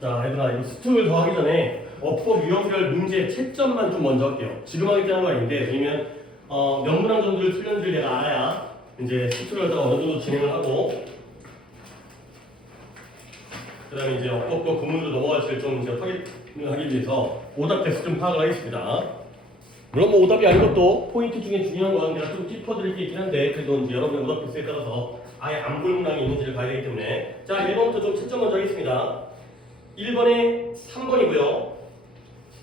자, 얘들아, 이거 스톡을 더 하기 전에 어법 유형별 문제 채점만 좀 먼저 할게요. 지금 하겠다는 건 아닌데, 왜냐면 몇 문항 정도를 틀렸는지 내가 알아야 이제 스톡을 더 어느 정도 진행을 하고, 그 다음에 이제 어법과 구문으로 넘어갈지 좀 이제 확인을 하기 위해서 오답 개수 좀 파악을 하겠습니다. 물론 뭐 오답이 아닌 것도 포인트 중에 중요한 건 내가 좀 짚어드릴 게 있긴 한데, 그래도 이제 여러분의 오답 개수에 따라서 아예 안 볼 문항이 있는지를 봐야 되기 때문에. 자, 1번부터 좀 채점 먼저 하겠습니다. 1번에 3번이고요.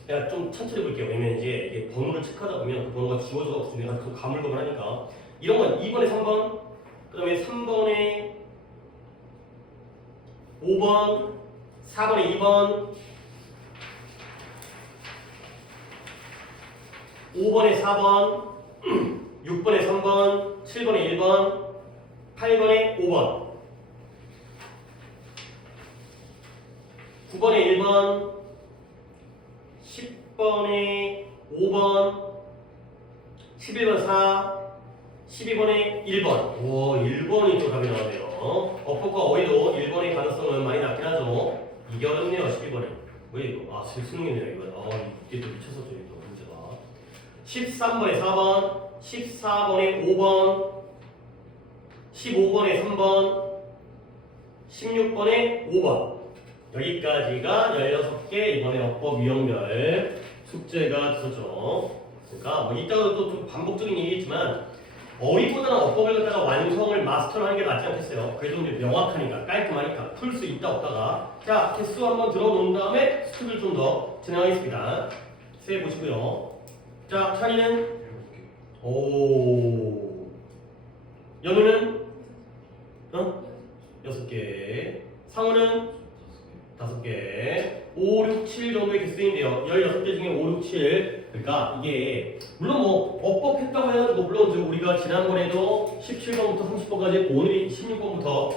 제가 좀 천천히 볼게요. 왜냐면 이제 이게 번호를 체크하다 보면 그 번호가 지워져서 내가 좀 가물가물 하니까. 이런 건 2번에 3번, 그 다음에 3번에 5번, 4번에 2번, 5번에 4번, 6번에 3번, 7번에 1번, 8번에 5번, 9번에 1번, 10번에 5번, 11번 4, 12번에 1번. 오, 1번이 또 답이 나왔네요. 어법과 어휘도 1번의 가능성은 많이 낮긴 하죠. 이게 어렵네요, 12번에. 왜 이거? 아, 수능이네요, 이거. 아, 이게 또 미쳤었죠, 이거 문제가. 13번에 4번, 14번에 5번, 15번에 3번, 16번에 5번. 여기까지가 16개 이번에 어법 유형별 숙제가 있었죠. 그러니까 뭐 이따가 또 좀 반복적인 얘기겠지만 어휘보다는 어법을 갖다가 완성을 마스터하는 게 낫지 않겠어요? 그래도 이제 명확하니까 깔끔하니까 풀 수 있다 없다가. 자, 개수 한번 들어놓은 다음에 스텝을 좀 더 진행하겠습니다. 세 보시고요. 자, 찬이는 오, 연우는 6개, 상우는 5개, 5, 6, 7 정도의 개수인데요. 16개 중에 5, 6, 7. 그러니까 이게 물론 뭐 어법 했다고 해가지고 물론 지금 우리가 지난번에도 17번부터 30번까지 오늘이 16번부터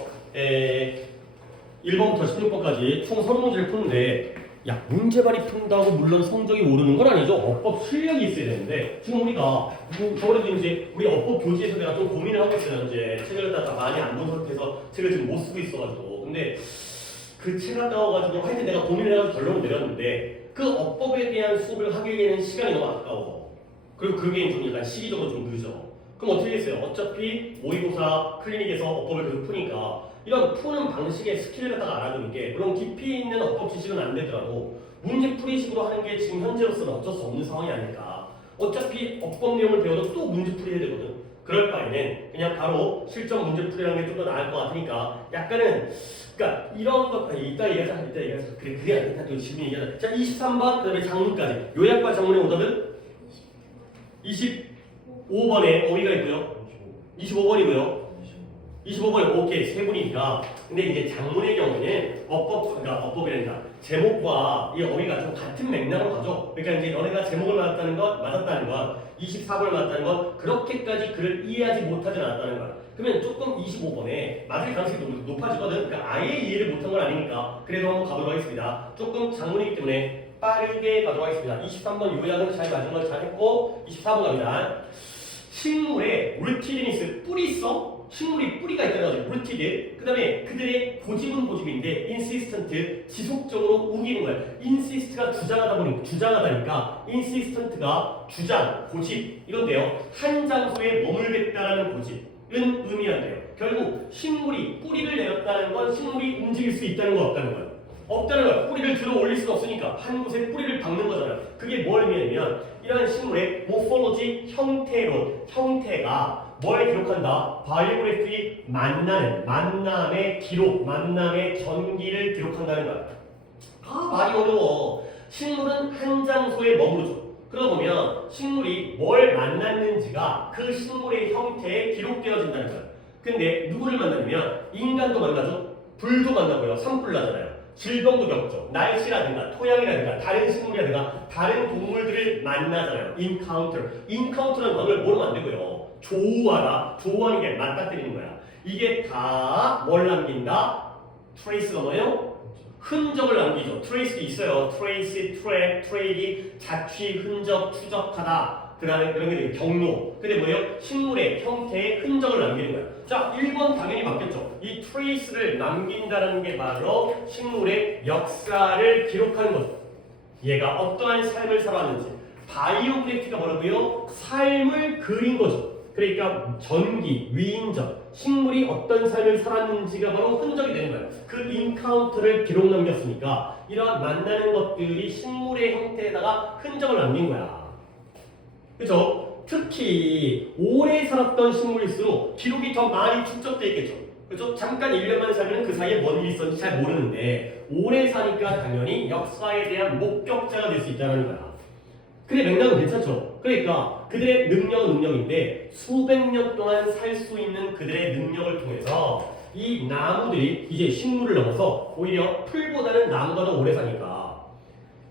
1번부터 16번까지 총 30문제를 푸는데 야, 문제발이 푼다고 물론 성적이 오르는 건 아니죠. 어법 실력이 있어야 되는데 지금 우리가 저번에도 이제 우리 어법 교재에서 내가 좀 고민을 하고 있어요. 이제 책을 갖다 많이 안 본 상태에서 책을 지금 못 쓰고 있어가지고. 근데 그 책 갔다 와가지고 하여튼 내가 고민을 해가지고 결론을 내렸는데 그 어법에 대한 수업을 하기에는 시간이 너무 아까워. 그리고 그게 좀 약간 시기적으로 좀 늦어. 그럼 어떻게 했어요? 어차피 모의고사 클리닉에서 어법을 계속 푸니까 이런 푸는 방식의 스킬을 갖다가 알아두는 게 물론 깊이 있는 어법 지식은 안 되더라도 문제풀이식으로 하는 게 지금 현재로서는 어쩔 수 없는 상황이 아닐까. 어차피 어법 내용을 배워도 또 문제풀이 해야 되거든. 그럴 바에는 그냥 바로 실전 문제풀이라는 게 좀 더 나을 것 같으니까 약간은 그러니까 이런 것 이따 얘기하자. 그래 안 된다. 또 지금 얘기하자. 자, 23번 그다음에 장문까지 요약과 장문의 오답은 25번에 어휘가 있고요. 25번이고요. 25번에 오케이 세 분이니까. 근데 이제 장문의 경우는 그러니까 어법이란다. 제목과 이 어휘가 좀 같은 맥락으로 가죠. 그러니까 이제 너네가 제목을 맞았다는 건 24번을 맞았다는 건 그렇게까지 글을 이해하지 못하지 않았다는 거야. 그러면 조금 25번에 맞을 가능성이 높아지거든. 그러니까 아예 이해를 못한 건 아니니까. 그래도 한번 가보도록 하겠습니다. 조금 장문이기 때문에 빠르게 가도록 하겠습니다. 23번 요약은 잘 맞은 걸 잘했고 24번 갑니다. 식물에 루티디니스 뿌리성 식물이 뿌리가 있다는 거죠. 루티드. 그 다음에 그들의 고집은 고집인데 인시스턴트 지속적으로 우기는 거예요. 인시스트가 주장하다니까 인시스턴트가 주장, 고집 이건데요. 한 장소에 머물겠다라는 고집은 의미한대요. 결국 식물이 뿌리를 내렸다는 건 식물이 움직일 수 있다는 거 없다는 거예요. 없다는 거야. 뿌리를 들어 올릴 수가 없으니까 한 곳에 뿌리를 박는 거잖아요. 그게 뭘 의미하냐면 이러한 식물의 모폴로지 형태가 뭘 기록한다? 바이오그래피 만남의 기록, 만남의 전기를 기록한다는 거야. 아, 말이 어려워. 식물은 한 장소에 머무르죠. 그러다 보면 식물이 뭘 만났는지가 그 식물의 형태에 기록되어진다는 거야. 근데 누구를 만나냐면 인간도 만나죠. 불도 만나고요. 산불 나잖아요. 질병도 겪죠. 날씨라든가 토양이라든가 다른 식물이라든가 다른 동물들을 만나잖아요. 인카운터라는 단어를 뭐로 만들고요? 조우하는 게 맞닥뜨리는 거야. 이게 다 뭘 남긴다? 트레이스가 뭐예요? 흔적을 남기죠. 트레이스 있어요. 트레이스, 트랙, 트레이디, 자취, 흔적, 추적하다. 그 다음에 그런 게 경로. 근데 뭐예요? 식물의 형태의 흔적을 남기는 거야. 자, 1번 당연히 바뀌었죠. 이 trace를 남긴다는 게 바로 식물의 역사를 기록하는 거죠. 얘가 어떠한 삶을 살았는지. 바이오그래피가 뭐라고요? 삶을 그린 거죠. 그러니까 전기, 위인전, 식물이 어떤 삶을 살았는지가 바로 흔적이 되는 거예요. 그 인카운터를 기록 남겼으니까 이러한 만나는 것들이 식물의 형태에다가 흔적을 남긴 거야. 그죠? 특히 오래 살았던 식물일수록 기록이 더 많이 축적돼 있겠죠. 그죠? 잠깐 1년만 살면 그 사이에 뭔 일이 있었는지 잘 모르는데 오래 사니까 당연히 역사에 대한 목격자가 될 수 있다는 거야. 근데 맥락은 괜찮죠? 그러니까 그들의 능력은 능력인데 수백 년 동안 살 수 있는 그들의 능력을 통해서 이 나무들이 이제 식물을 넘어서 오히려 풀보다는 나무가 더 오래 사니까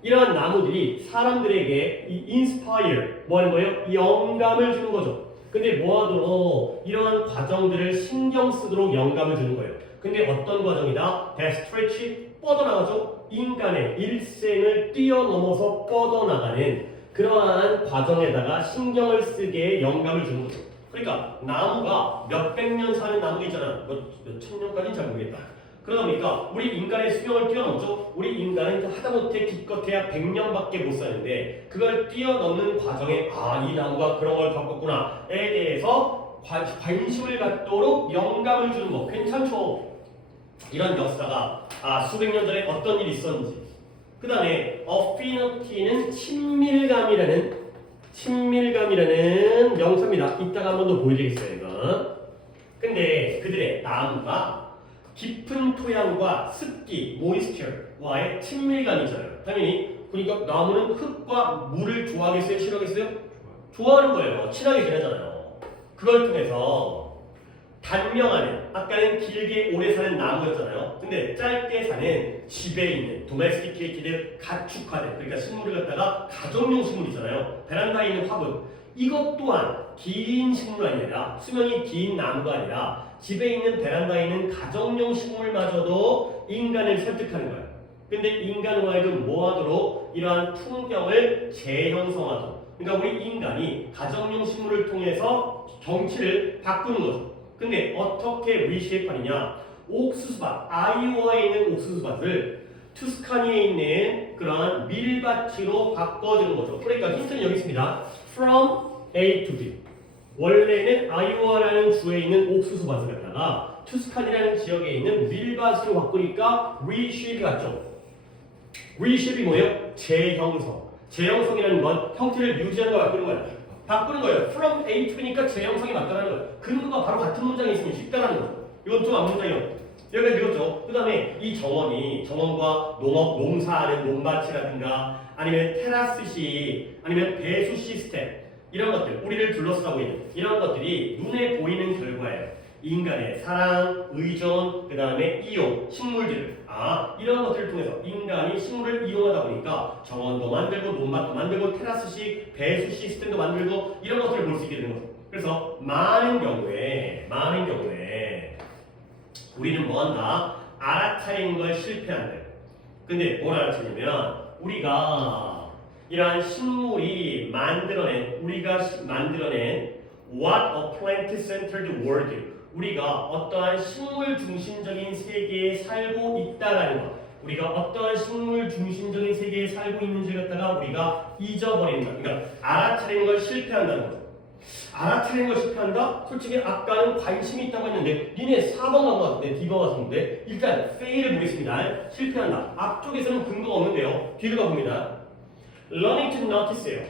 이러한 나무들이 사람들에게 이 inspire, 뭐 하는 거예요? 영감을 주는 거죠. 근데 뭐하도록 이러한 과정들을 신경 쓰도록 영감을 주는 거예요. 근데 어떤 과정이다? that stretch, 뻗어나가죠? 인간의 일생을 뛰어넘어서 뻗어나가는 그러한 과정에다가 신경을 쓰게 영감을 주는 거죠. 그러니까 나무가 몇백 년 사는 나무도 있잖아. 몇천 년까지는 잘 모르겠다. 그러다 보니까 우리 인간의 수명을 뛰어넘죠. 우리 인간은 하다못해 기껏해야 100년밖에 못 사는데 그걸 뛰어넘는 과정에 이 나무가 그런 걸 겪었구나에 대해서 관심을 갖도록 영감을 주는 거 괜찮죠? 이런 역사가 수백 년 전에 어떤 일이 있었는지. 그 다음에 affinity는 친밀감이라는 명사입니다. 이따가 한 번 더 보여드리겠어요. 이거. 근데 그들의 나무가 깊은 토양과 습기, moisture와의 친밀감이 있잖아요. 당연히 그러니까 나무는 흙과 물을 좋아하겠어요? 싫어하겠어요? 좋아하는 거예요. 친하게 지내잖아요. 그걸 통해서 단명하는, 아까는 길게 오래 사는 나무였잖아요. 근데 짧게 사는 집에 있는 domesticated, 가축화된, 그러니까 식물을 갖다가 가정용 식물이잖아요. 베란다에 있는 화분. 이것 또한 긴 식물이 아니라 수명이 긴 나무가 아니라 집에 있는 베란다에 있는 가정용 식물마저도 인간을 설득하는 거예요. 근데 인간으로 하여금 뭐하도록 이러한 풍경을 재형성하도록. 그러니까 우리 인간이 가정용 식물을 통해서 경치를 바꾸는 거죠. 근데 어떻게 리쉐이프하느냐? 옥수수밭, 아이오와에 있는 옥수수밭을 투스카니에 있는 그런 밀밭으로 바꿔주는 거죠. 그러니까 힌트는 여기 있습니다. From A to B. 원래는 아이오와라는 주에 있는 옥수수밭을 갖다가 투스카니라는 지역에 있는 밀밭으로 바꾸니까 reshape 같죠. reshape이 뭐예요? 재형성. 재형성이라는 건 형태를 유지하는 거 바꾸는 거예요. 바꾸는 거예요. From A to B니까 재형성이 맞다라는 거예요. 근거가 바로 같은 문장이 있으면 쉽다라는 거죠. 이건 좀 앞문장이요. 여기까지 읽었죠. 그 다음에 이 정원과 농사하는 농밭이라든가 아니면 테라스시, 아니면 배수 시스템 이런 것들, 우리를 둘러싸고 있는 이런 것들이 눈에 보이는 결과예요. 인간의 사랑, 의존, 그 다음에 이용, 식물들 이런 것들을 통해서 인간이 식물을 이용하다 보니까 정원도 만들고 논밭도 만들고 테라스식 배수 시스템도 만들고 이런 것들을 볼 수 있게 되는 거죠. 그래서 많은 경우에 우리는 뭐한다? 알아차리는 걸 실패한다. 근데 뭘 알아차리냐면 우리가 이러한 식물이 우리가 만들어낸 what a plant-centered world, 우리가 어떠한 식물 중심적인 세계에 살고 있다라는 것, 우리가 어떠한 식물 중심적인 세계에 살고 있는지를 갖다가 우리가 잊어버린다. 그러니까 알아차리는 걸 실패한다는 거죠. 알아차리는 걸 실패한다? 솔직히 아까는 관심이 있다고 했는데 니네 4번 간 것 같은데 D번 왔었는데 일단 fail을 보겠습니다. 실패한다. 앞쪽에서는 근거가 없는데요. 뒤를 가봅니다. learning to notice예요.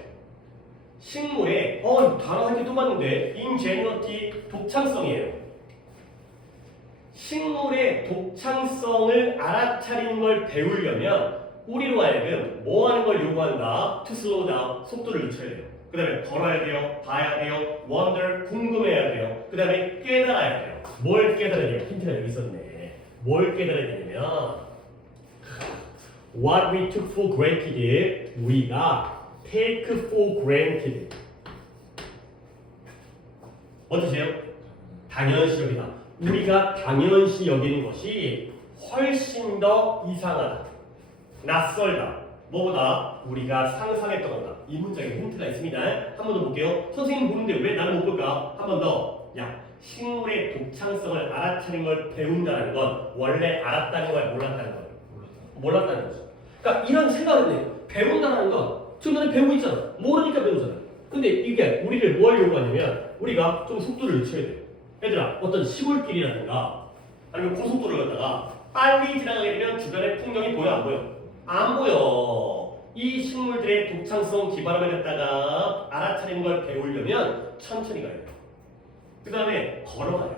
식물의 단어 한 개 또 봤는데 ingenuity, 독창성이에요. 식물의 독창성을 알아차리는 걸 배우려면 우리로 하여금 뭐 하는 걸 요구한다? To slow down, 속도를 늦춰야 돼요. 그 다음에 걸어야 돼요, 봐야 돼요, wonder, 궁금해야 돼요. 그 다음에 깨달아야 돼요. 뭘 깨달아야 돼요? 힌트가 여기 있었네. 뭘 깨달아야 되냐면 What we took for granted, 우리가 take for granted. 어떠세요? 당연시 여기다. 우리가 당연시 여기는 것이 훨씬 더 이상하다, 낯설다, 뭐보다 우리가 상상했던 것보다. 이 문장에 힌트가 있습니다. 한 번 더 볼게요. 선생님 보는데 왜 나는 못 볼까? 한 번 더. 야, 식물의 독창성을 알아차린 걸 배운다는 건 원래 알았다는 거야, 몰랐다는 거야? 몰랐다는 거죠. 그러니까 이런 생각을 해. 배운다는 건 지금 너네 배우고 있잖아. 모르니까 배우잖아. 근데 이게 우리를 뭐 하려고 하냐면 우리가 좀 속도를 늦춰야 돼. 얘들아, 어떤 시골길이라든가 아니면 고속도로를 갖다가 빨리 지나가게 되면 주변에 풍경이 보여 안 보여? 안 보여. 이 식물들의 독창성 기반을 갖다가 알아차리는 걸 배우려면 천천히 가야 돼. 그 다음에 걸어가야 돼.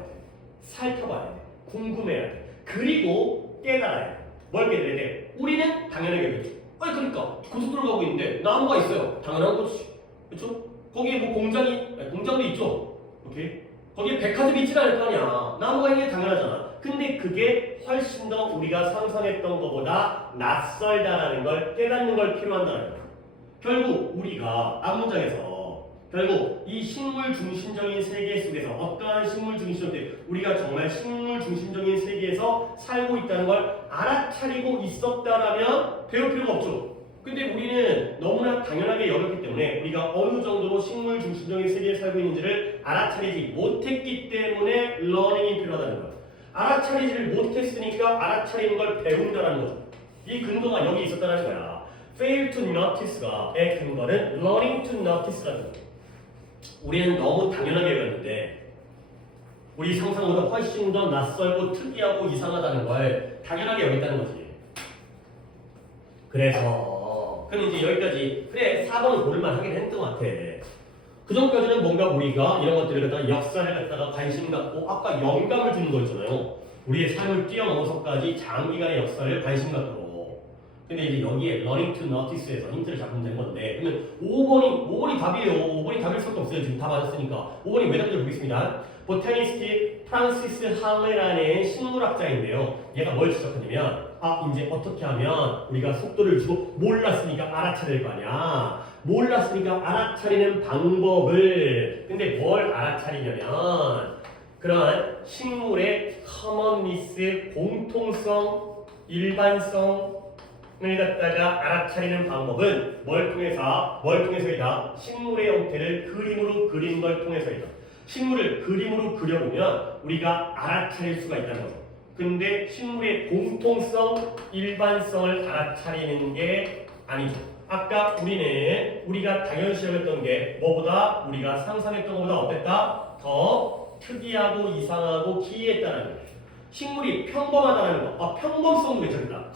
살펴봐야 돼. 궁금해야 돼. 그리고 깨달아야 돼. 뭘 깨달아야 돼? 우리는 당연하게 알겠죠. 아니 그러니까 고속도로 가고 있는데 나무가 있어요. 당연한 거지. 그렇죠? 거기에 뭐 공장도 있죠. 오케이? 거기에 백화점이 있지 않을 거 아니야. 나무가 있는 게 당연하잖아. 근데 그게 훨씬 더 우리가 상상했던 것보다 낯설다라는 걸 깨닫는 걸 필요한다는 거야. 결국 우리가 앞문장에서 결국 이 식물 중심적인 세계 속에서 어떠한 식물 중심적인 우리가 정말 식물 중심적인 세계에서 살고 있다는 걸 알아차리고 있었다라면 배울 필요가 없죠. 근데 우리는 너무나 당연하게 여겼기 때문에 우리가 어느 정도로 식물 중심적인 세계에 살고 있는지를 알아차리지 못했기 때문에 러닝이 필요하다는 거예요. 알아차리지를 못했으니까 알아차리는 걸 배운다는 거죠. 이 근거가 여기 있었다는 거야. fail to notice가의 근거는 learning to notice라는 거예요. 우리는 너무 당연하게 배웠는데 우리 상상보다 훨씬 더 낯설고 특이하고 이상하다는 걸 당연하게 여겼다는 거지. 그래서 그럼 이제 여기까지 그래 4번을 고를만 하긴 했던 것 같아. 그 전까지는 뭔가 우리가 이런 것들을 갖다가 역사를 갖다가 관심 갖고 아까 영감을 주는 거 있잖아요. 우리의 삶을 뛰어넘어서까지 장기간의 역사를 관심 갖고. 근데 이제 여기에 learning to notice에서 힌트를 잡으면 되는 건데 그러면 5번이 답이에요. 5번이 답일 수밖에 없어요. 지금 다 맞았으니까. 5번이 왜 답인지 보겠습니다. 보타니스트 프란시스 할레라는 식물학자인데요. 얘가 뭘 지적하냐면 이제 어떻게 하면 우리가 속도를 주고 몰랐으니까 알아차릴 거 아니야. 몰랐으니까 알아차리는 방법을 근데 뭘 알아차리냐면 그러한 식물의 커먼니스 공통성 일반성을 갖다가 알아차리는 방법은 뭘 통해서이다. 식물의 형태를 그림으로 그리는 걸 통해서이다. 식물을 그림으로 그려보면 우리가 알아차릴 수가 있다는 거죠. 근데 식물의 공통성, 일반성을 알아차리는 게 아니죠. 아까 우리가 당연시 여겼던 게 뭐보다 우리가 상상했던 것보다 어땠다? 더 특이하고 이상하고 기이했다는 거예요. 식물이 평범하다는 거. 평범성도 괜찮다.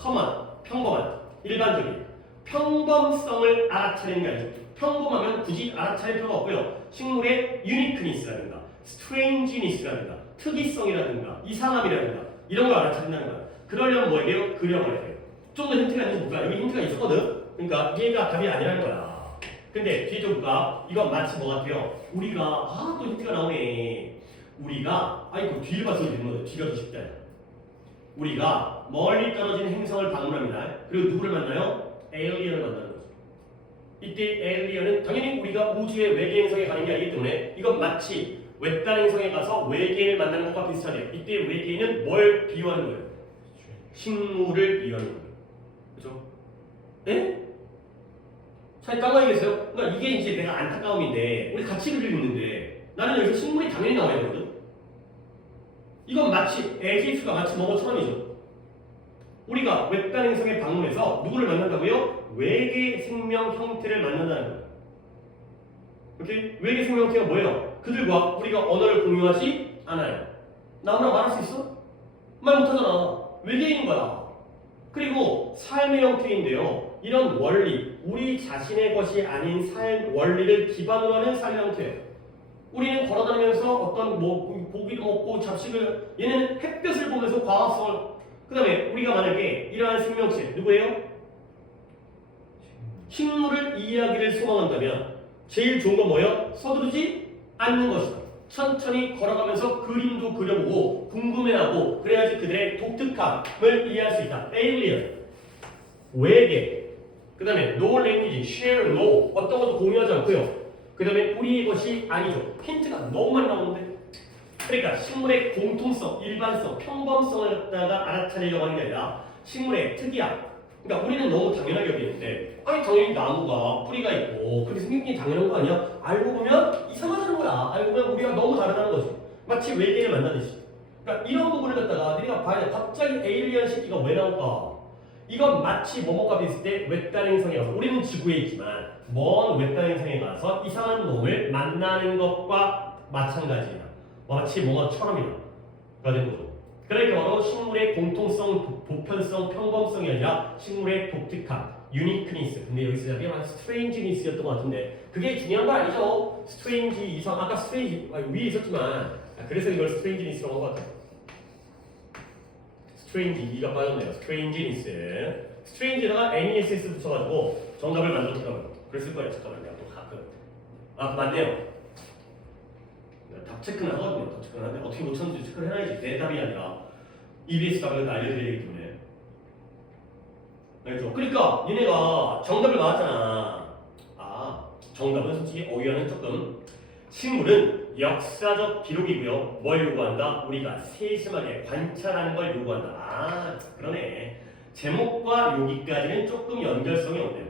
평범한, 일반적인. 평범성을 알아차리는 게 아니죠. 평범하면 굳이 알아차릴 필요가 없고요. 식물의 유니크니스라든가 스트레인지니스라든가 특이성이라든가 이상함이라든가 이런 걸 알아차린다는 거야. 그러려면 뭐예요? 그려봐야 돼요. 좀 더 힌트가 있는지 볼까? 여기 힌트가 있었거든? 그러니까 얘가 답이 아니라는 거야. 근데 뒤에 좀 볼까? 이건 마치 뭐 같아요? 우리가 또 힌트가 나오네. 우리가 이거 뒤를 봐서 되는 거예요. 뒤가 더 쉽다. 우리가 멀리 떨어진 행성을 방문합니다. 그리고 누구를 만나요? 에일리언을 만나는 거죠. 이때 에일리언은 당연히 우리가 우주의 외계 행성에 가는 게 아니기 때문에 이건 마치 외딴 행성에 가서 외계인을 만나는 것과 비슷하네요. 이때 외계인은 뭘 비유하는 거예요? 식물을 비유하는 거예요. 그렇죠? 예? 잘 까먹으겠어요? 그러니까 이게 이제 내가 안타까움인데 우리 같이 글을 읽는데 나는 여기서 식물이 당연히 나와야 되거든. 이건 마치 에지프가 마치 뭐뭐처럼이죠. 우리가 외딴 행성에 방문해서 누구를 만난다고요? 외계 생명 형태를 만난다는 거예요. 오케이? 외계 생명 형태가 뭐예요? 그들과 우리가 언어를 공유하지 않아요. 나무랑 말할 수 있어? 말 못하잖아. 외계인인 거야. 그리고 삶의 형태인데요. 이런 원리, 우리 자신의 것이 아닌 삶 원리를 기반으로 하는 삶의 형태예요. 우리는 걸어다니면서 어떤 고기도 먹고 잡식을 얘는 햇볕을 보면서 과학성을 그 다음에 우리가 만약에 이러한 생명체 누구예요? 식물을 이해하기를 소망한다면 제일 좋은 건 뭐예요? 서두르지 않는 것이다. 천천히 걸어가면서 그림도 그려보고 궁금해하고 그래야지 그들의 독특함을 이해할 수 있다. Alien, 외계, 그 다음에 no language, share no, 어떤 것도 공유하지 않고요. 그 다음에 우리의 것이 아니죠. 힌트가 너무 많이 나오는데 그러니까 식물의 공통성, 일반성, 평범성을 갖다가 알아차리려고 하는 게 아니라 식물의 특이함, 그러니까 우리는 너무 당연하게 여기는데 아니 당연히 나무가 뿌리가 있고 그렇게 생긴 게 당연한 거 아니야? 알고 보면 이상하다는 거야. 알고 보면 우리가 너무 다르다는 거지. 마치 외계인을 만나듯이. 그러니까 이런 부분을 갖다가 우리가 봐야 돼. 갑자기 에일리언 새끼가 왜 나올까? 이건 마치 뭐뭐가 비슷 때 외딴 행성에 가서 우리는 지구에 있지만 먼 외딴 행성에 가서 이상한 놈을 만나는 것과 마찬가지야. 마치 뭐뭐처럼이다. 가 된 거죠. 그러니까 바로 식물의 공통성, 보편성, 평범성이 아니라 식물의 독특함, 유니크니스. 근데 여기서 약간 스트레인지니스였던 것 같은데 그게 중요한 거 아니죠? 스트레인지 이상 아까 스트레인지 위에 있었지만 그래서 이걸 스트레인지니스라고 한 것 같아요. 스트레인지 이가 빠졌네요. 스트레인지니스. 스트레인지에다가 NESS 붙여가지고 정답을 만들었더라고요. 그랬을 거예요. 잠깐만요. 또 가끔. 맞네요. 답 체크는 하거든요. 답 체크는 하는데 어떻게 못 찾는지 체크를 해놔야지. 내 답이 아니라 EBS 답을 알려드려야 되기 때문에. 알죠? 그러니까 얘네가 정답을 맞았잖아. 정답은 솔직히 어휘와는 조금 식물은 역사적 기록이고요. 뭘 요구한다? 우리가 세심하게 관찰하는 걸 요구한다. 그러네. 제목과 여기까지는 조금 연결성이 없네요.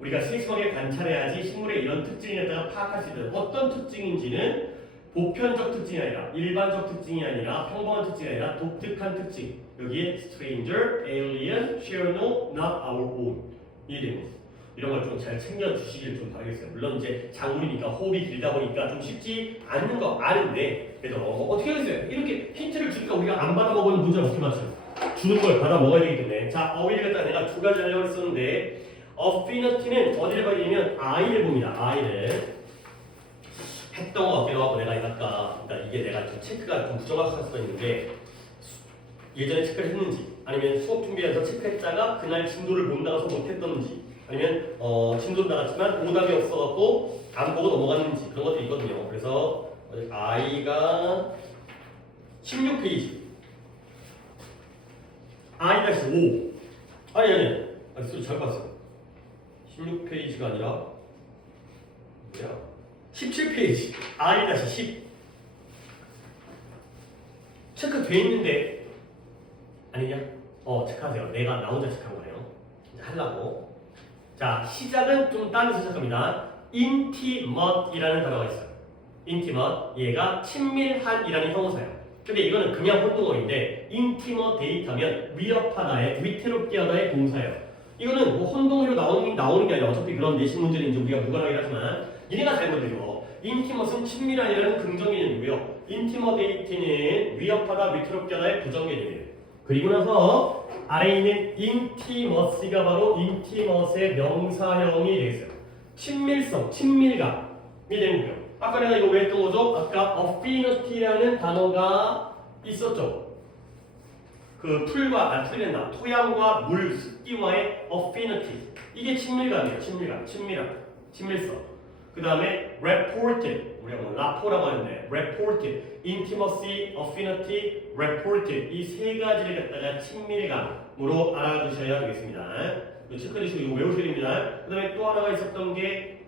우리가 세심하게 관찰해야지 식물의 이런 특징을 갖다가 파악할 수 있는 어떤 특징인지는 보편적 특징이 아니라 일반적 특징이 아니라 평범한 특징이 아니라 독특한 특징. 여기에 stranger, alien, share no, not our own. 이해되는 거죠. 이런 걸 좀 잘 챙겨주시길 좀 바라겠어요. 물론 이제 장문이니까 호흡이 길다 보니까 좀 쉽지 않은 거 아는데 그래도 어떻게 하겠어요? 이렇게 힌트를 주니까 우리가 안 받아 먹으면 문제를 어떻게 맞춰요? 주는 걸 받아 먹어야 되기 때문에 자 어휘를 갖다가 내가 두 가지 하려고 했었는데 affinity는 어디를 봐야 되냐면 I를 봅니다. I를 했던 것 같기도 하고 내가 아까 그러니까 이게 내가 좀 체크가 좀 부정확할 수가 있는데 예전에 체크를 했는지 아니면 수업 준비해서 체크했다가 그날 진도를 못 나가서 못했던지 아니면 진도는 나갔지만 오답이 없어갖고 안 보고 넘어갔는지 그런 것도 있거든요. 그래서 I가 16페이지 I-5 아니 소리 잘 봤어요. 16페이지가 아니라 뭐야 17페이지 I-10 체크돼 있는데 아니냐? 체크하세요. 내가 나 혼자 체크한 거예요. 이제 하려고. 자, 시작은 좀 따면서 시작합니다. intimate이라는 단어가 있어요. intimate, 얘가 친밀한이라는 형용사예요. 근데 이거는 그냥 혼동어인데 intimidate하면 위협하다의, 위태롭게 하다의 동사예요. 이거는 뭐 혼동어로 나오는 게 아니라 어차피 그런 내신 문제는 이제 우리가 무관하긴 하지만 얘네가 잘못되죠. intimate는 친밀한이라는 긍정개념이고요. intimidate는 위협하다, 위태롭게 하다의 부정개념이에요. 그리고 나서 아래에 있는 intimacy가 바로 intimate의 명사형이 되겠어요. 친밀성, 친밀감이 되는 거예요. 아까 내가 이거 왜 했던 거죠? 아까 affinity라는 단어가 있었죠. 그 풀과 풀이나 토양과 물, 습기와의 affinity 이게 친밀감이에요. 친밀성. 그 다음에 reported 우리가 뭐 라포라고 하는데 reported, intimacy, affinity, reported 이 세 가지를 갖다가 친밀감으로 알아두셔야 되겠습니다. 체크해 주시고 이거 외우셔야 됩니다. 그 다음에 또 하나가 있었던 게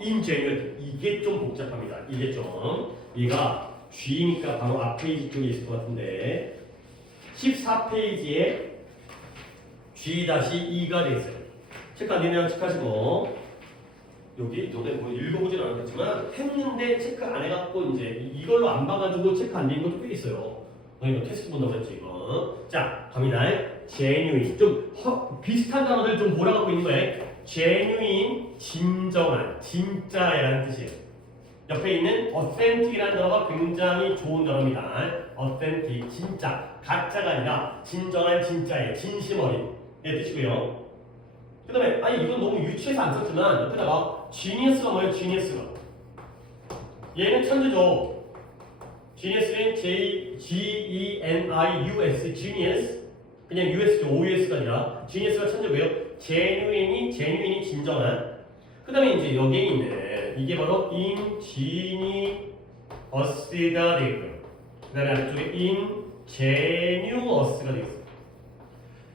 ingenuity 이게 좀 복잡합니다. 이게 좀 얘가 G니까 바로 앞 페이지 쪽에 있을 것 같은데 14페이지에 G-2가 되어 있어요. 체크 안 되면 체크하시고 여기 전에 뭐 읽어보진 않았지만 했는데 체크 안 해갖고 이제 이걸로 안 봐가지고 체크 안 된 것도 꽤 있어요. 이거 테스트 본다고 했지 이거. 자 갑니다. genuine 좀 비슷한 단어들 좀 몰아갖고 있는 거예요. genuine 진정한 진짜라는 뜻이에요. 옆에 있는 authentic이라는 단어가 굉장히 좋은 단어입니다. authentic 진짜 가짜가 아니라 진정한 진짜의 진심 어린의 뜻이고요. 그 다음에 아니 이건 너무 유치해서 안 썼지만 옆에다가 genius가 뭐예요? genius가 얘는 천재죠. genius는 G-E-N-I-U-S genius 그냥 US죠. OUS가 아니라 genius가 천재고요. genuine이 진정한 그 다음에 이제 여기에 있는 이게 바로 ingenuous가 되겠고요. 그 다음에 안쪽에 ingenuous가 되겠어요.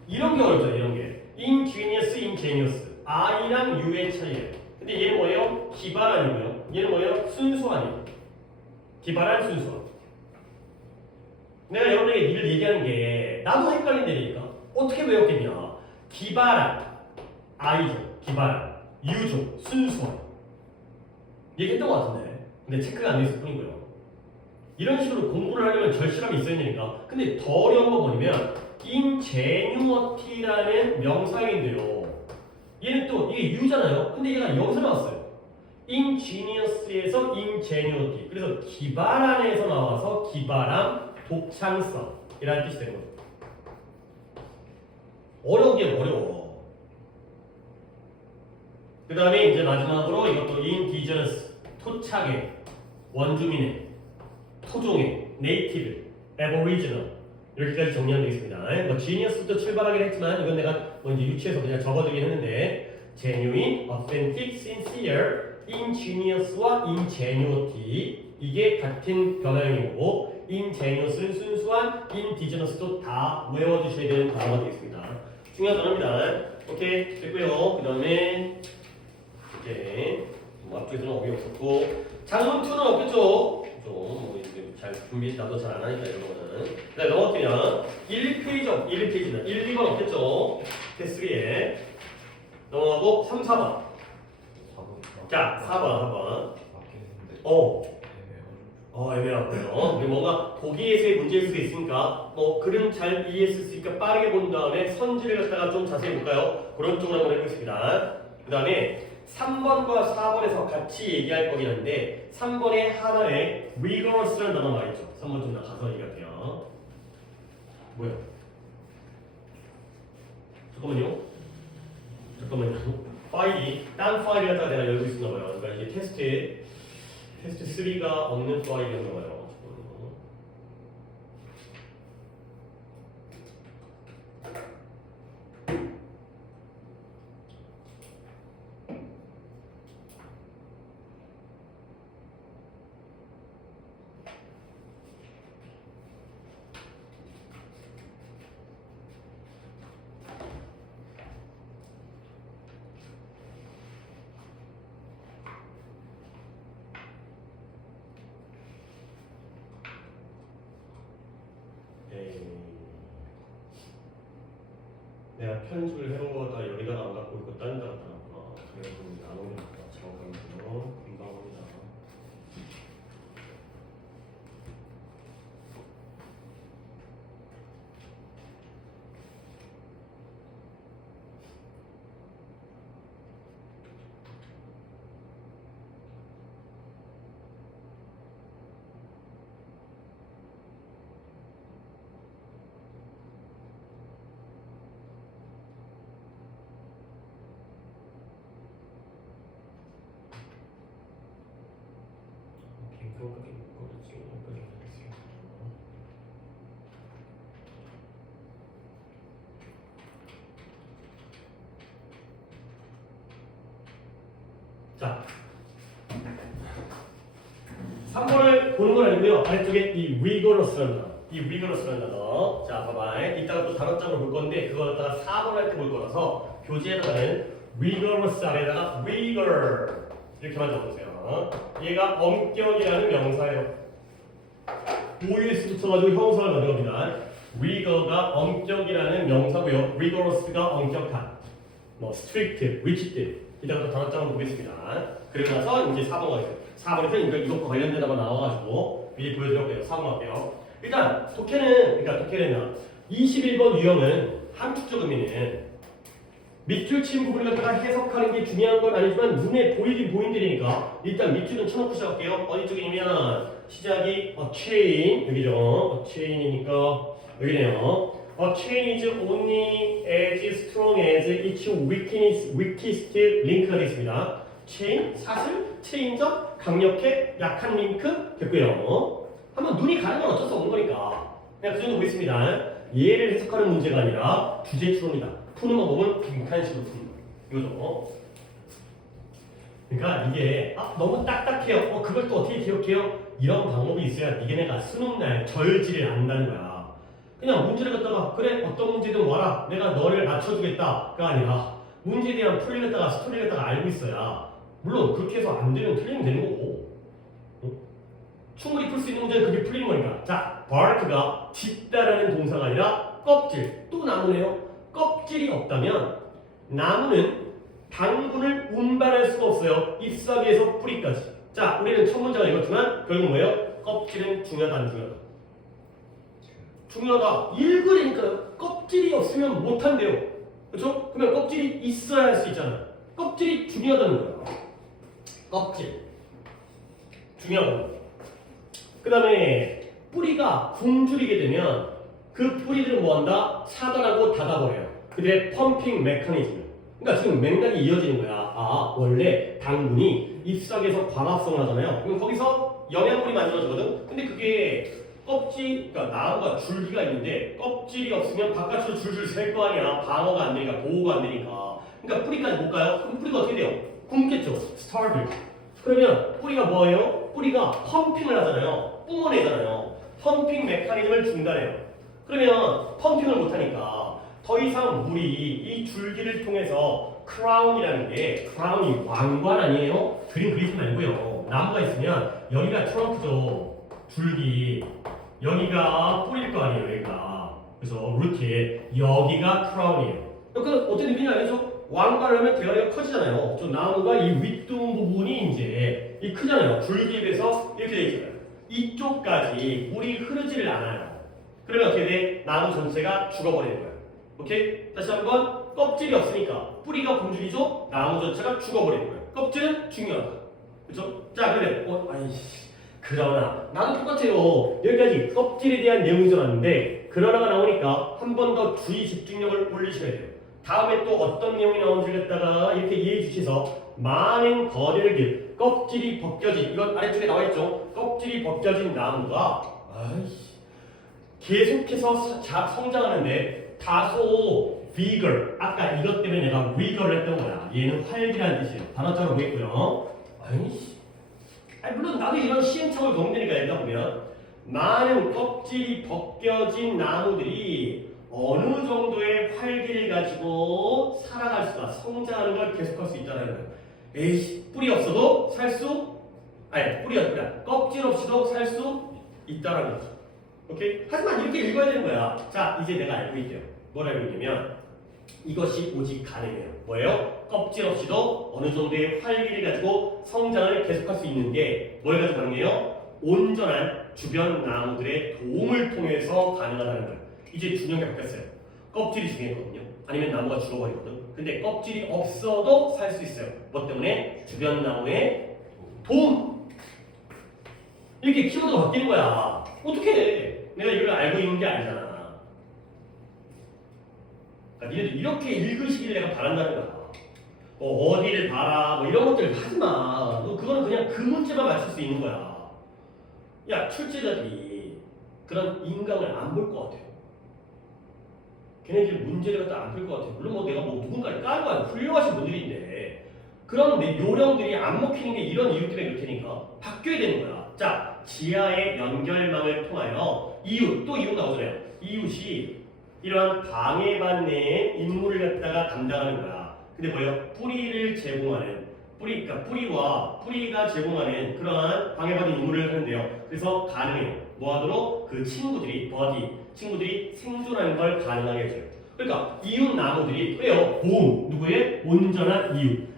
이런 게 어렵죠. 이런 게 ingenuous I랑 U의 차이예요. 근데 얘는 뭐예요? 기발한이고요. 얘는 뭐예요? 순수한이에요. 기발한 순수한. 내가 여러분에게 이걸 얘기하는 게 나도 헷갈린다니까. 어떻게 외웠겠냐? 기발한 I죠. 기발한 U죠. 순수한 얘기했던 것 같은데 근데 체크가 안 돼 있을 뿐이고요. 이런 식으로 공부를 하려면 절실함이 있어야 되니까. 근데 더 어려운 건 뭐냐면 ingenuity라는 명사형인데요. 얘는 또 이게 U잖아요. 근데 얘가 여기서 나왔어요. ingenious에서 ingenuity. 그래서 기발한에서 나와서 기발함, 독창성이라는 뜻이 되는 거죠. 어려우긴 어려워. 그 다음에 이제 마지막으로 이것도 indigenous, 토착의, 원주민의, 토종의, 네이티브, aboriginal 이렇게까지 정리하면 되겠습니다. 뭐 genius부터 출발하긴 했지만 이건 내가 뭐 이제 유치해서 그냥 적어두긴 했는데 genuine, authentic, sincere, ingenious,와 ingenuity 이게 같은 변화형이고 ingenuous는 순수한, indigenous도 다 외워두셔야 되는 단어가 되겠습니다. 중요한 단어입니다. 오케이 됐고요. 그 다음에 이제 뭐 앞쪽에서는 어휘 없었고 장문 2는 없겠죠. 좀 잘 준비 나도 잘 안 하니까 이런 거는. 네, 넘어가면 1페이지나 1, 2번 없겠죠. 테스트에 넘어가고 3, 4번. 자, 4번. 애매하고요. 뭔가 보기에서의 문제일 수도 있으니까 글은 잘 이해했을 수 있으니까 빠르게 본 다음에 선지를 갖다가 좀 자세히 볼까요? 그런 쪽으로 한번 해보겠습니다. 그 다음에 3번과 4번에서 같이 얘기할 거긴 한데 3번에 하나의 rigorous라는 단어가 나와 있죠. 3번 좀 가서 얘기할게요. 뭐야? 잠깐만요. 파일이 딴 파일을 갖다가 내가 열고 있었나 봐요. 그러니까 이게 테스트 3가 없는 파일이었나 봐요. 내가 편집을 해놓은 거다 여기다가 안 갖고 있고 다른 데다 갖다 놨구나. 그래서 안 옮겼다. 잠깐만요. 금방 옵니다. 여기까지 하겠습니다. 자, 3번을 보는 건 아니고요. 아래쪽에 이 rigorous라는 단어. 자, 봐봐. 이따가 또 단어장을 볼 건데 그걸 갖다가 4번 할 때 볼 거라서 교재에다가는 rigorous 아래다가 rigor 이렇게만 적어주세요. 얘가 엄격이라는 명사예요. OS 붙여가지고 형상을 만든 겁니다. rigor가 엄격이라는 명사고요. rigorous가 엄격한, strict, rigid. 이따가 또 단어장을 보겠습니다. 그리고 나서 이제 4번 가겠습니다. 4번에서 이것과 관련된 단어가 나와가지고 미리 보여드렸고요. 4번 갈게요. 일단 독해는 21번 유형은 함축적 의미는 밑줄 친 부분을 갖다가 해석하는 게 중요한 건 아니지만 눈에 보이긴 보인다니까 일단 밑줄은 쳐놓고 시작할게요. 어디 쪽이냐면 시작이 a chain 여기죠. a chain이니까 여기네요. A chain is only as strong as its weakest link가 되겠습니다. chain, 사슬, 체인적, 강력해, 약한 링크 됐고요. 한번 눈이 가는 건 어쩔 수 없는 거니까 그냥 그 정도 보겠습니다. 얘를 해석하는 문제가 아니라 주제 추론이다. 푸는 방법은 빈칸식으로 푸는 거예요. 이거죠. 그러니까 이게 너무 딱딱해요. 그걸 또 어떻게 기억해요? 이런 방법이 있어야 이게 내가 수능날 절지를 안다는 거야. 그냥 문제를 갖다가 그래 어떤 문제든 와라 내가 너를 맞춰주겠다가 아니라 문제에 대한 풀이를 갖다가 스토리를 갖다가 알고 있어야 물론 그렇게 해서 안 되면 틀리면 되는 거고 충분히 풀 수 있는 문제는 그게 풀리는 거니까. 자, bark가 짖다라는 동사가 아니라 껍질 또 또 나무네요. 껍질이 없다면 나무는 당분을 운반할 수가 없어요. 잎사귀에서 뿌리까지. 자, 우리는 첫 문장을 읽었지만 결국 뭐예요? 껍질은 중요하다, 안 중요하다? 중요하다. 읽으니까 껍질이 없으면 못한대요. 그렇죠? 그러면 껍질이 있어야 할 수 있잖아요. 껍질이 중요하다는 거예요. 껍질. 중요하다. 그 다음에 뿌리가 굶주리게 되면 그 뿌리들은 뭐한다? 차단하고 닫아버려요. 그들의 펌핑 메커니즘. 그러니까 지금 맥락이 이어지는 거야. 아, 원래 당분이 잎사귀에서 광합성을 하잖아요. 그럼 거기서 영양분이 만들어지거든. 근데 그게 껍질, 그러니까 나무가 줄기가 있는데 껍질이 없으면 바깥으로 줄줄 셀 거 아니야. 방어가 안 되니까, 보호가 안 되니까. 그러니까 뿌리까지 못 가요. 그럼 뿌리가 어떻게 돼요? 굶겠죠. starve. 그러면 뿌리가 뭐예요? 뿌리가 펌핑을 하잖아요. 뿜어내잖아요. 펌핑 메커니즘을 중단해요. 그러면 펌핑을 못하니까 더 이상 물이 이 줄기를 통해서 크라운이라는 게, 크라운이 왕관 아니에요? 그림 그리지 말고요. 나무가 있으면 여기가 트렁크죠. 줄기. 여기가 뿌릴 거 아니에요, 여기가. 그래서 루트 여기가 크라운이에요. 그러니까 어떤 의미인지 알겠죠? 왕관을 하면 대가리가 커지잖아요. 저 나무가 이 윗둥 부분이 이제 이 크잖아요. 줄기에 비해서 이렇게 돼 있잖아요. 이쪽까지 물이 흐르지를 않아요. 그러면 어떻게 돼? 나무 전체가 죽어버리는 거예요. 오케이? 다시 한번 껍질이 없으니까 뿌리가 굶주리죠? 나무 전체가 죽어버리는 거예요. 껍질은 중요하다. 그렇죠? 자, 그래. 아이씨. 그러나 나도 똑같아요. 여기까지 껍질에 대한 내용이 나왔는데 그러나가 나오니까 한 번 더 주의 집중력을 올리셔야 돼요. 다음에 또 어떤 내용이 나오는지 갖다가 이렇게 이해해 주셔서 많은 거리를 껍질이 벗겨진, 이건 아래쪽에 나와 있죠. 껍질이 벗겨진 나무가 아이씨 계속해서 성장하는데 다소 vigor, 아까 이것 때문에 내가 vigor를 했던 거야. 얘는 활기라는 뜻이에요. 단어처럼 보이고요. 아이씨, 물론 나도 이런 시행착오를 겪으니까 읽다 보면 많은 껍질이 벗겨진 나무들이 어느 정도의 활기를 가지고 살아갈 수가, 성장하는 걸 계속할 수 있다는 거예요. 에이씨, 뿌리 없어도 살 수, 뿌리야. 껍질 없이도 살 수 있다는 거죠. 오케이? 하지만 이렇게 읽어야 되는 거야. 자, 이제 내가 알고 있대요. 뭘 알고 있냐면 이것이 오직 가능해요. 뭐예요? 껍질 없이도 어느 정도의 활기를 가지고 성장을 계속할 수 있는 게 뭘 가지고 가능해요? 온전한 주변 나무들의 도움을 통해서 가능하다는 거예요. 이제 중요한 게 바뀌었어요. 껍질이 중요했거든요. 아니면 나무가 죽어버리거든. 근데 껍질이 없어도 살 수 있어요. 뭐 때문에? 주변 나무의 도움. 이렇게 키워드가 바뀌는 거야. 어떻게 해? 내가 이걸 알고 있는 게 아니잖아. 그러니까 니네도 이렇게 읽으시길 내가 바란다는 거야. 어디를 봐라, 뭐 이런 것들 하지 마. 너 그거는 그냥 그 문제만 맞출 수 있는 거야. 야, 출제자들이 그런 인강을 안 볼 것 같아. 걔네들 문제를 갖다 안 풀 것 같아. 물론 뭐 내가 뭐 누군가를 까는 거야. 훌륭하신 분들인데 그런 내 요령들이 안 먹히는 게 이런 이유 때문에 그럴 테니까 바뀌어야 되는 거야. 자, 지하의 연결망을 통하여 이웃, 또 이웃 나오잖아요. 이웃이 이러한 방해받는 임무를 갖다가 담당하는 거야. 근데 뭐예요? 뿌리를 제공하는, 그러니까 뿌리가 제공하는 그러한 방해받는 임무를 하는데요. 그래서 가능해요. 뭐하도록? 그 친구들이 생존하는 걸 가능하게 해줘요. 그러니까 이웃 나무들이 왜요? 보험, 누구의? 온전한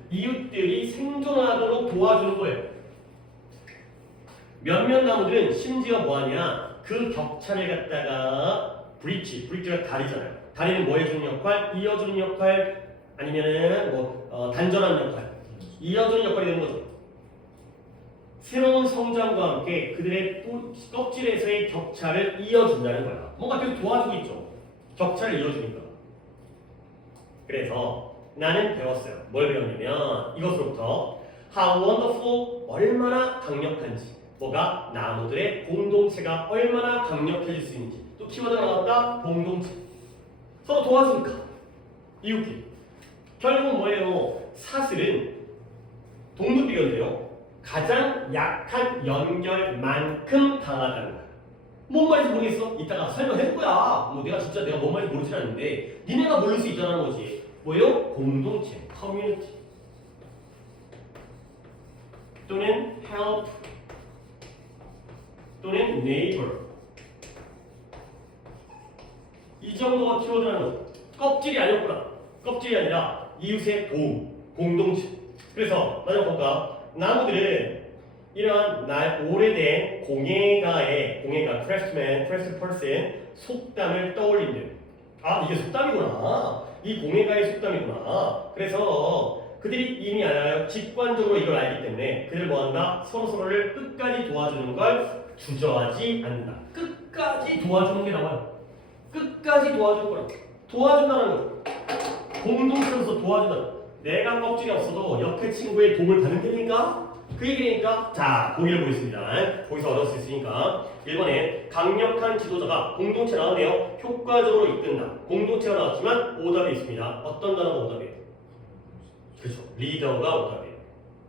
이웃들이 생존하도록 도와주는 거예요. 몇몇 나무들은 심지어 뭐하냐? 그 격차를 갖다가 브리지가 다리잖아요. 다리는 뭐 해주는 역할? 이어주는 역할, 아니면은 단전하는 역할, 이어주는 역할이 되는 거죠. 새로운 성장과 함께 그들의 껍질에서의 격차를 이어준다는 거야. 뭔가 계속 도와주고 있죠. 격차를 이어주니까. 그래서 나는 배웠어요. 뭘 배웠냐면 이것으로부터 how wonderful, 얼마나 강력한지, 뭐가 나무들의 공동체가 얼마나 강력해질 수 있는지. 또 키워드가 나왔다. 공동체. 서로 도와주니까. 이웃끼리. 결국은 뭐예요? 사슬은 동물비견인데요. 가장 약한 연결만큼 강하다는 거야. 뭔 말인지 모르겠어? 이따가 설명해줄 거야. 내가 뭔 말인지 모르진 않는데 니네가 모를 수 있다는 거지. 뭐예요? 공동체, 커뮤니티 또는 help 또는 neighbor. 이 정도가 키워드라는 거죠. 껍질이 아니었구나. 껍질이 아니라 이웃의 도움, 공동체. 그래서 마지막 볼까? 나무들은 이러한 오래된 공예가, craftsman, 속담을 떠올린대. 아, 이게 속담이구나. 이 공예가의 속담이구나. 그래서 그들이 이미 알아요. 직관적으로 이걸 알기 때문에 그들 뭐한다? 서로서로를 끝까지 도와주는 걸 주저하지 않는다. 끝까지 도와주는 게 나와요. 끝까지 도와줄 거라. 도와준다는 거죠. 공동체로서 도와준다. 내가 껍질이 없어도 옆에 친구의 도움을 받는 테니까 그 얘기니까 자 보기를 보겠습니다. 거기서 얻을 수 있으니까 1번에 강력한 지도자가 공동체 나오네요. 효과적으로 이끈다. 공동체가 나왔지만 오답이 있습니다. 어떤 단어가 오답이에요? 그렇죠. 리더가 오답이에요.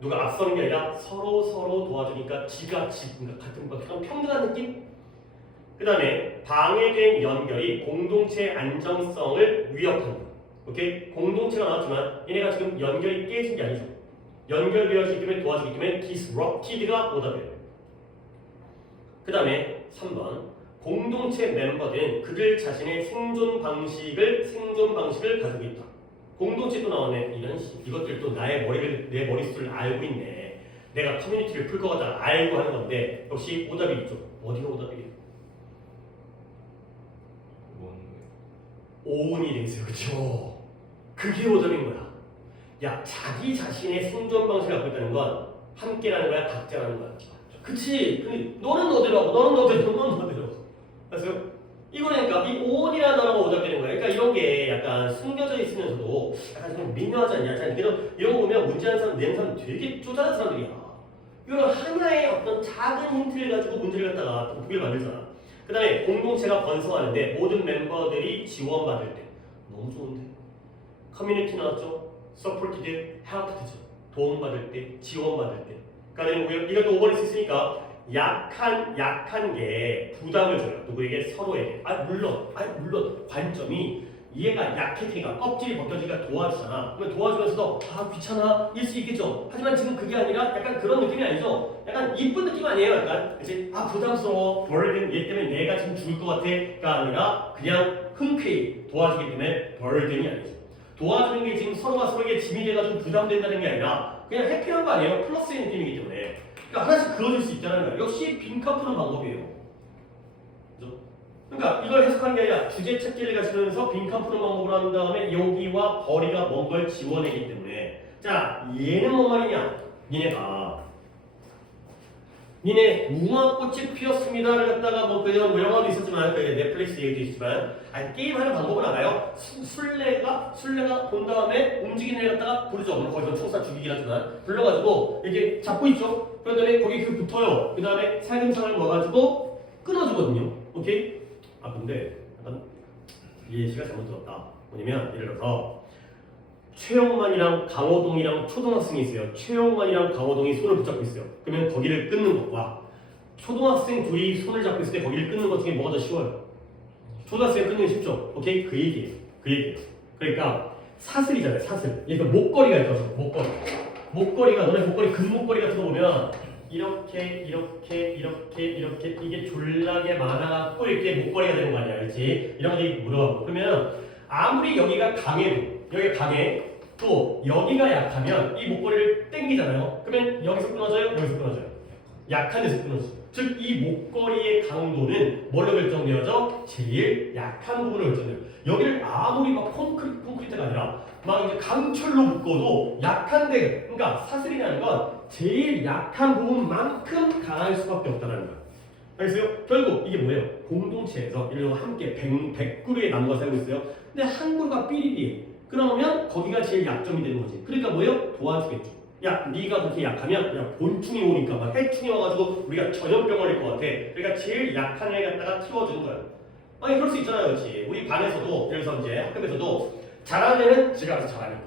누가 앞서는 게 아니라 서로 도와주니까 지가 같은 평등한 느낌? 그 다음에 방해된 연결이 공동체 안정성을 위협한다. 오케이? 공동체가 나왔지만 얘네가 지금 연결이 깨진 게 아니죠. 연결되어지기 때문에 도와주기 때문에 disrupted가 오답이에요. 그 다음에 3번 공동체 멤버들은 그들 자신의 생존 방식을 가지고 있다. 공동체도 나오네. 이런 이것들도 내 머릿수를 알고 있네. 내가 커뮤니티를 풀 것 같다 알고 하는 건데 역시 오답이 있죠. 어디가 오답이에요? 오은이 돼 있어요. 그렇죠? 그게 오답인 거야. 야, 자기 자신의 생존 방식을 갖고 있다는 건 함께라는 거야, 각자라는 거야. 그치? 근데 너는 너대로 하고 너는 너대로. 그래서 이거니까 이 오온이라는 단어가 오답되는 거야. 그러니까 이런 게 약간 숨겨져 있으면서도 약간 좀 미묘하지 않냐? 이런 거 보면 문제하는 사람, 내는 사람 되게 쪼잔한 사람들이야. 이런 하나의 어떤 작은 힌트를 가지고 문제를 갖다가 보기를 만들잖아. 그 다음에 공동체가 번성하는데 모든 멤버들이 지원받을 때 너무 좋은데 커뮤니티 나왔죠? supported, helped죠. 도움받을 때, 지원받을 때. 그러니까 이것도 오버릴 수 있으니까 약한 게 부담을 줘요. 누구에게? 서로에게. 물론 관점이 얘가 약해지니까 껍질이 벗겨지니까 도와주잖아. 그러면 도와주면서도 귀찮아 일 수 있겠죠. 하지만 지금 그게 아니라 약간 그런 느낌이 아니죠. 약간 이쁜 느낌 아니에요. 약간 이제 부담스러워 burden 얘 때문에 내가 지금 죽을 것 같아가 아니라 그냥 흔쾌히 도와주기 때문에 burden이 아니죠. 도와주는 게 지금 서로가 서로에게 짐이 돼가지고 부담된다는 게 아니라 그냥 해피한 거 아니에요. 플러스의 느낌이기 때문에. 그러니까 하나씩 그어줄 수 있다는 거예요. 역시 빈칸 푸는 방법이에요. 그죠? 그러니까 이걸 해석하는 게 아니라 주제 찾기를 가시면서 빈칸 푸는 방법을 한 다음에 여기와 거리가 먼 걸 지워내기 때문에 자 얘는 뭔 말이냐? 니네 무화꽃이 피었습니다를 갖다가 그냥 영화도 있었지만 넷플릭스 얘기도 있지만 게임하는 방법은 알아요? 술래가 본 다음에 움직이는 애 갖다가 부르죠. 물론 거기서 총사 죽이긴 하지만 불러가지고 이렇게 잡고 있죠. 그런 다음에 거기 붙어요. 그 다음에 살금살금 와가지고 끊어주거든요. 오케이? 근데 약간 예시가 잘못 들었다. 뭐냐면 예를 들어서 최영만이랑 강호동이랑 초등학생이 있어요. 최영만이랑 강호동이 손을 붙잡고 있어요. 그러면 거기를 끊는 것과 초등학생 둘이 손을 잡고 있을 때 거기를 끊는 것 중에 뭐가 더 쉬워요? 초등학생 끊는 게 쉽죠? 오케이? 그 얘기예요. 그러니까 사슬이잖아요. 사슬. 얘가 목걸이가 있죠. 목걸이가 너네 목걸이 금목걸이 같은 거 보면 이렇게 이게 졸라게 많아갖고 이렇게 목걸이가 되는 거 아니야. 그렇지? 이런 것들이 물어가고 그러면 아무리 여기가 강해 또 여기가 약하면 이 목걸이를 당기잖아요. 그러면 여기서 끊어져요? 약한 데서 끊어져요. 즉 이 목걸이의 강도는 뭘로 결정되어져? 제일 약한 부분을 결정돼요. 여기를 아무리 콘크리트가 아니라 막 이제 강철로 묶어도 약한데 그러니까 사슬이라는 건 제일 약한 부분만큼 강할 수밖에 없다는 거야. 알겠어요? 결국 이게 뭐예요? 공동체에서 예를 들어 함께 100그루의 나무가 살고 있어요. 근데 한 그루가 삐리리. 그러면 거기가 제일 약점이 되는 거지. 그러니까 뭐예요? 도와주겠죠. 야, 네가 그렇게 약하면 곤충이 오니까 막 해충이 와가지고 우리가 전염병 걸릴 것 같아. 그러니까 제일 약한 애 갖다가 키워주는 거야. 그럴 수 있잖아요, 그렇지? 우리 반에서도 예를 들어서 이제 학급에서도 잘하는 애는 지가 알아서 잘하니까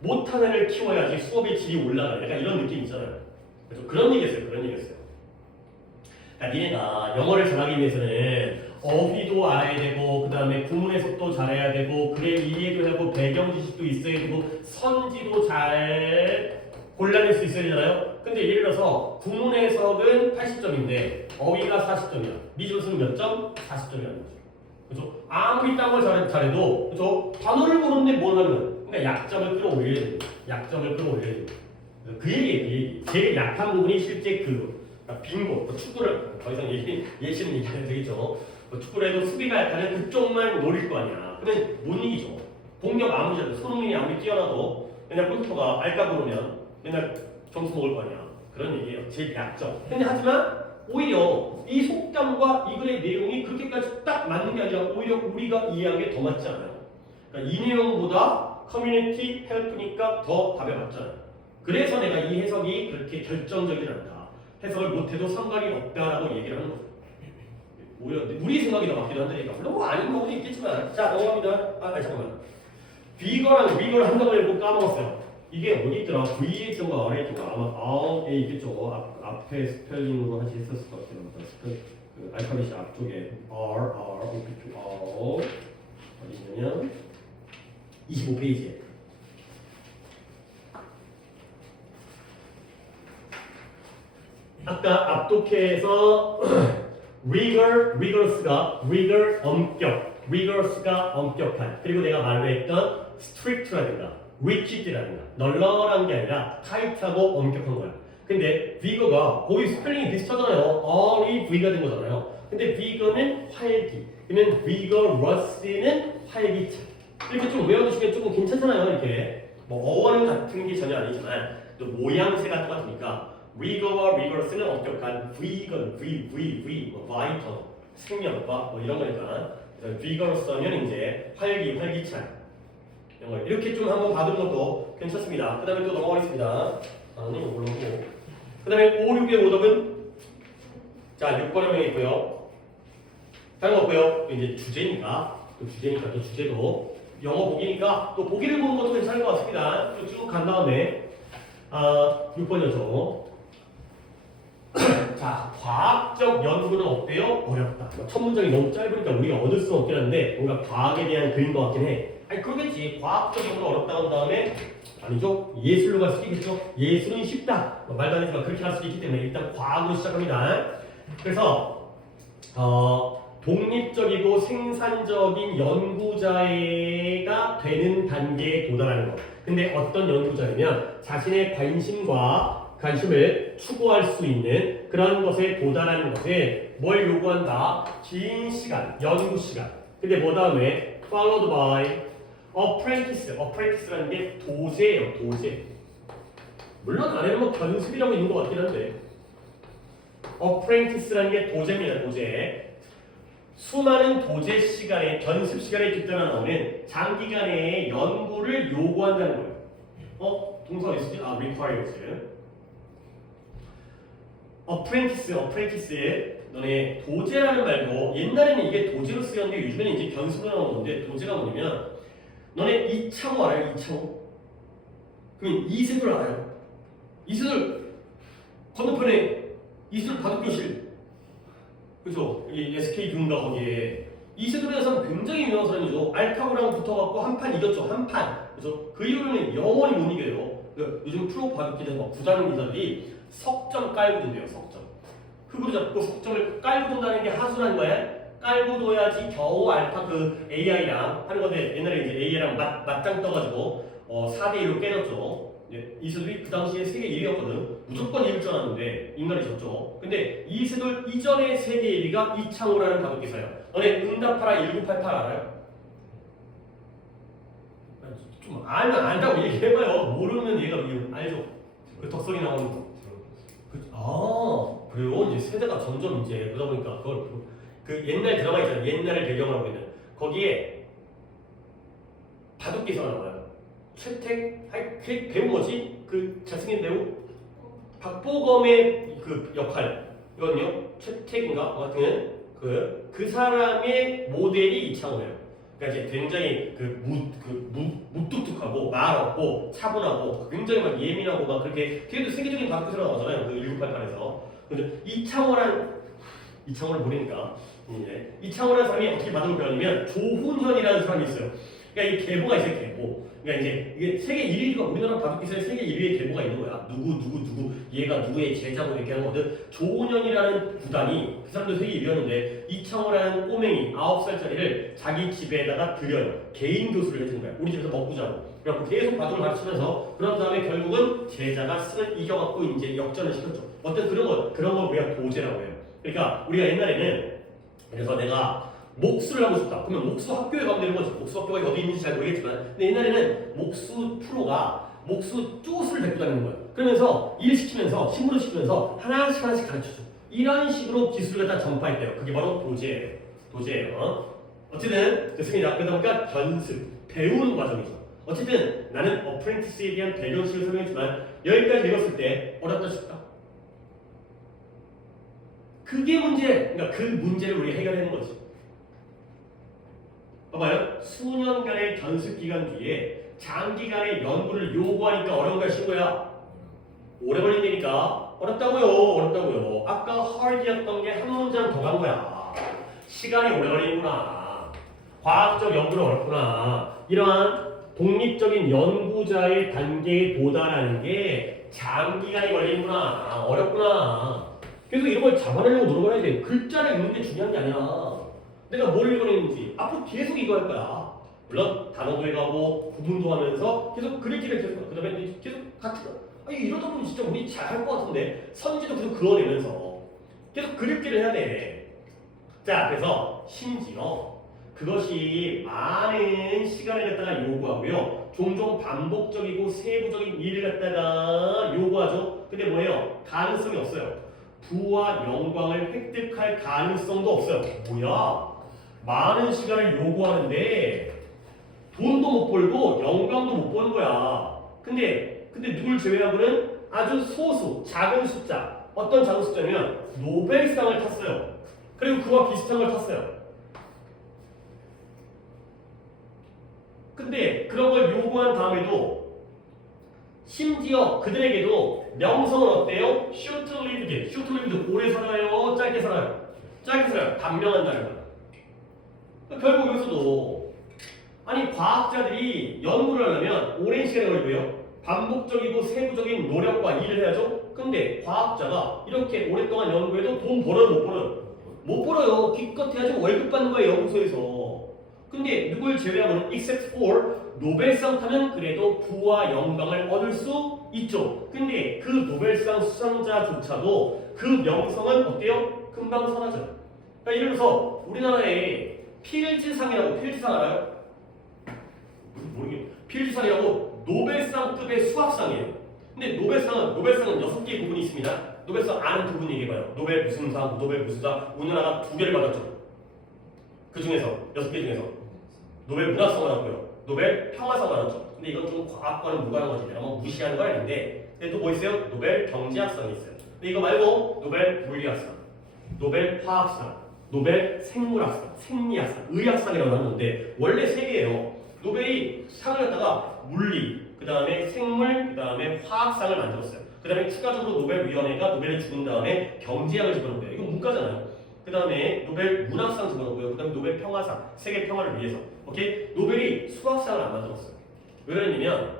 못하는 애를 키워야지 수업의 질이 올라가요. 약간 이런 느낌 있잖아요. 그래서 그런 얘기였어요. 그러니까 니네가 영어를 잘하기 위해서는 어휘도 알아야 되고 그 다음에 구문 해석도 잘해야 되고 글의 이해도 하고 배경 지식도 있어야 되고 선지도 잘 골라낼 수 있어야 되잖아요. 근데 예를 들어서 구문 해석은 80점인데 어휘가 40점이야. 미지수는 몇 점? 40점이라는 거죠. 그죠? 아무리 딴 걸 잘해도 그죠? 단어를 모르는데 뭘 하면 그러니까 약점을 끌어올려야 됩니다. 약점을 끌어올려야 됩니다. 그 얘기. 제일 약한 부분이 실제 그러니까 빙고, 축구를 더 이상 예시는 얘기하면 되겠죠. 축구를 해도 수비가 약하면 그쪽만 노릴 거 아니야. 그러면 못 이기죠. 공격 아무리 잘해도 손흥민이 아무리 뛰어나도 맨날 골키퍼가 알까부르면 맨날 점수 먹을 거 아니야. 그런 얘기예요. 제일 약점. 근데 하지만 오히려 이 속담과 이 글의 내용이 그렇게까지 딱 맞는 게 아니라 오히려 우리가 이해한 게 더 맞지 않아요. 그러니까 이 내용보다 커뮤니티 헬프니까 더 답에 맞잖아요. 그래서 내가 이 해석이 그렇게 결정적이지 않다. 해석을 못해도 상관이 없다라고 얘기를 하는 거죠. 오히려 우리 생각이 더 맞기도 한다니까. 물론 뭐 아닌 경우도 있겠지만. 자, 넘어갑니다. 잠깐만. 비거랑 위거를 한 덩어리를 꼭 까먹었어요. 이게 어디 있더라? VH인가 RH인가 아마 에 있겠죠. 앞에 스펠링으로 같이 했었을 것 같아요. 그 알파벳이 앞쪽에 O, P, Q, R 어디 있냐면 25페이지에 아까 앞독해에서 rigorous가 엄격한 그리고 내가 말로 했던 strict라든가 wicked라든가 널널한 게 아니라 타이트하고 엄격한 거야. 근데 vigor가 거의 스펠링이 비슷하잖아요. R이 V가 된 거잖아요. 근데 vigor는 활기 그러면 vigorous는 활기차 이렇게 좀 외워두시면 조금 괜찮잖아요. 이렇게 뭐 어원 같은 게 전혀 아니지만 또 모양새가 똑같으니까 vigor와 rigorous는 엄격한 vigor, vital 생명과 뭐 이런 거니까 vigorous 하면 이제 활기찬 이런 거 이렇게 좀 한번 봐두는 것도 괜찮습니다. 그 다음에 또 넘어가겠습니다. 아니 올라오고 그 다음에 5, 6의 오답은 자 6번에 명이 있고요. 다른 거 없고요. 이제 주제니까 또 주제도 영어 보기니까 또 보기를 보는 것도 괜찮을 것 같습니다. 쭉 간 다음에 6번이었죠. 자, 과학적 연구는 어때요? 어렵다. 첫 문장이 너무 짧으니까 우리가 얻을 수 없긴 한데 뭔가 과학에 대한 글인 것 같긴 해. 아니 그러겠지. 과학적 연구는 어렵다고 한 다음에 아니죠. 예술로 갈 수도 있겠죠. 예술은 쉽다. 말도 안 되지만 그렇게 할 수도 있기 때문에 일단 과학으로 시작합니다. 그래서 독립적이고 생산적인 연구자가 되는 단계에 도달하는 것. 근데 어떤 연구자냐면 자신의 관심을 추구할 수 있는 그런 것에 도달하는 것에 뭘 요구한다? 긴 시간, 연구 시간. 근데 뭐 다음에 followed by apprentice라는 게 도제예요, 도제. 물론 안에는 뭐 견습이라고 있는 것 같긴 한데 apprentice라는 게 도제입니다, 도제. 수많은 도제 시간에, 견습 시간에 뒷단에 나오는 장기간의 연구를 요구한다는 거예요. 동사가 있으지? requires. apprentice에 너네 도제라는 말도 옛날에는 이게 도제로 쓰였는데 요즘에는 이제 견습으로 나오는 건데 도제가 뭐냐면 너네 이창호 알아요? 이창호? 그럼 이세돌 알아요? 이세돌 건너편에 이세돌 바둑교실 그죠? 이 SK 군가 거기에 이세돌이라는 사람 굉장히 유명한 사람이죠. 알카고랑 붙어갖고 한 판 이겼죠. 한 판. 그래서 그 이후로는 영원히 못 이겨요. 그러니까 요즘 프로 바둑기들 막 부장 기사들이 석점 깔고 둔대요. 석점. 흙으로 잡고 석점을 깔고 둔다는 게 하수라는 거야. 깔고 둬야지 겨우 알파 그 AI랑 하는 건데 옛날에 이제 AI랑 맞짱 떠가지고 4대1로 깨졌죠. 이세돌이 그 당시에 세계 1위였거든. 무조건 이길 줄 알았는데 인간이 졌죠. 근데 이세돌 이전의 세계 1위가 이창호라는 바둑기사예요. 너네 응답하라 1988 알아요? 좀 알면 안다고 얘기해봐요. 모르면 얘가 알죠. 그 덕성이 나오는 거. 그래요? 이제 세대가 점점 이제 그러다 보니까 그걸 그 옛날 드라마 있잖아요. 옛날을 배경으로 하고 있는 거기에 바둑기사가 나와요. 최택, 그 배우 뭐지? 그 잘생긴 배우 박보검의 그 역할 이거는요 최택인가 같은 그 사람의 모델이 이창호예요. 그러니까 이제 굉장히 무뚝뚝하고 말 없고 차분하고 굉장히 막 예민하고 막 그렇게 걔도 세계적인 바둑기사가 나오잖아요. 그 1988에서. 근데 이창호를 모르니까 이창호라는 사람이 어떻게 바둑을 배웠냐면 조훈현이라는 사람이 있어요. 그러니까 이 계보가 있어요, 계보. 그러니까 이제 이게 세계 1위가 우리나라 바둑기사에 세계 1위의 계보가 있는 거야. 누구 얘가 누구의 제자고 이렇게 하는 거거든. 조은현이라는 구단이 그 사람도 세계 1위였는데 이창호라는 꼬맹이 9살짜리를 자기 집에다가 들여요. 개인 교수를 해주는 거야. 우리 집에서 먹고 자고. 그래갖고 계속 바둑을 가르치면서 그런 다음에 결국은 제자가 승을 이겨갖고 이제 역전을 시켰죠. 어떤 그런 걸 우리가 도제라고 해요. 그러니까 우리가 옛날에는 그래서 내가 목수를 하고 싶다. 그러면 목수 학교에 가면 되는 거지. 목수 학교가 어디 있는지 잘 모르겠지만 근데 옛날에는 목수 프로가 목수 쪼수를 데리고 다니는 거예요. 그러면서 일 시키면서 신부를 시키면서 하나씩 가르쳐줘. 이런 식으로 기술을 갖다 전파했대요. 그게 바로 도제예요. 어쨌든 됐습니다. 그러다 보니까 견습, 배우는 과정이죠. 어쨌든 나는 어프렌티스에 대한 배경식을 설명했지만 여기까지 읽었을 때 어렵다 싶다. 그게 그러니까 그 문제를 우리가 해결하는 거지. 봐봐요. 수년간의 견습 기간 뒤에 장기간의 연구를 요구하니까 어려운 거야, 친구야? 오래 걸린다니까. 어렵다고요. 아까 hard이었던 게 한 문장 더 간 거야. 시간이 오래 걸리는구나. 과학적 연구는 어렵구나. 이러한 독립적인 연구자의 단계에 도달하는 게 장기간이 걸리는구나. 어렵구나. 그래서 이런 걸 잡아내려고 노력을 해야 돼. 글자를 읽는 게 중요한 게 아니라 내가 뭘 읽어내는지 앞으로 계속 이거 할 거야. 물론 단어도 읽어가고 구분도 하면서 계속 그리기를 계속 그 다음에 계속 같은 거. 아니 이러다 보면 진짜 우리 잘할 것 같은데 선지도 계속 그어내면서 계속 그리기를 해야 돼. 자 그래서 심지어 그것이 많은 시간을 갖다가 요구하고요. 종종 반복적이고 세부적인 일을 갖다가 요구하죠. 근데 뭐예요? 가능성이 없어요. 부와 영광을 획득할 가능성도 없어요. 뭐야? 많은 시간을 요구하는데 돈도 못 벌고 영광도 못 버는 거야. 근데 누굴 제외하고는 아주 소수, 작은 숫자. 어떤 작은 숫자면 노벨상을 탔어요. 그리고 그와 비슷한 걸 탔어요. 근데 그런 걸 요구한 다음에도 심지어 그들에게도 명성은 어때요? 슈트리브드. 슈트리브드 오래 살아요? 짧게 살아요? 짧게 살아요. 단명한다는 거야. 결국 여기서도 아니 과학자들이 연구를 하려면 오랜 시간이 걸리고요. 반복적이고 세부적인 노력과 일을 해야죠. 근데 과학자가 이렇게 오랫동안 연구해도 돈 벌어요? 못 벌어요? 못 벌어요. 기껏 해야지 월급 받는 거예요. 연구소에서. 근데 누굴 제외하고는 except for 노벨상 타면 그래도 부와 영광을 얻을 수 있죠. 근데 그 노벨상 수상자조차도 그 명성은 어때요? 금방 사라져요. 그러니까 예를 들어서 우리나라에 필즈상이라고 필즈상 알아요? 모르겠어요. 필즈상이라고 노벨상급의 수학상이에요. 근데 노벨상은 6개의 부분이 있습니다. 노벨상 아는 두 분 얘기해봐요. 노벨 무슨 상, 노벨 무슨 상. 우리나라가 2개를 받았죠. 그 중에서 6개 중에서 노벨 문학상 받았고요. 노벨 평화상 받았죠. 근데 이건 좀 과학과는 무관한 거지. 내가 뭐 무시하는 건 아닌데. 근데 또 뭐 있어요? 노벨 경제학상이 있어요. 근데 이거 말고 노벨 물리학상, 노벨 화학상, 노벨 생물학상, 생리학상, 의학상이라고 하는 건데 원래 3개예요. 노벨이 상을 갖다가 물리, 그 다음에 생물, 그 다음에 화학상을 만들었어요. 그 다음에 추가적으로 노벨위원회가 노벨을 주는 다음에 경제학을 집어넣은 거예요. 이건 문과잖아요. 그 다음에 노벨 문학상 집어넣고요. 그 다음에 노벨 평화상, 세계 평화를 위해서. 오케이? 노벨이 수학상을 안 만들었어요. 왜 그러냐면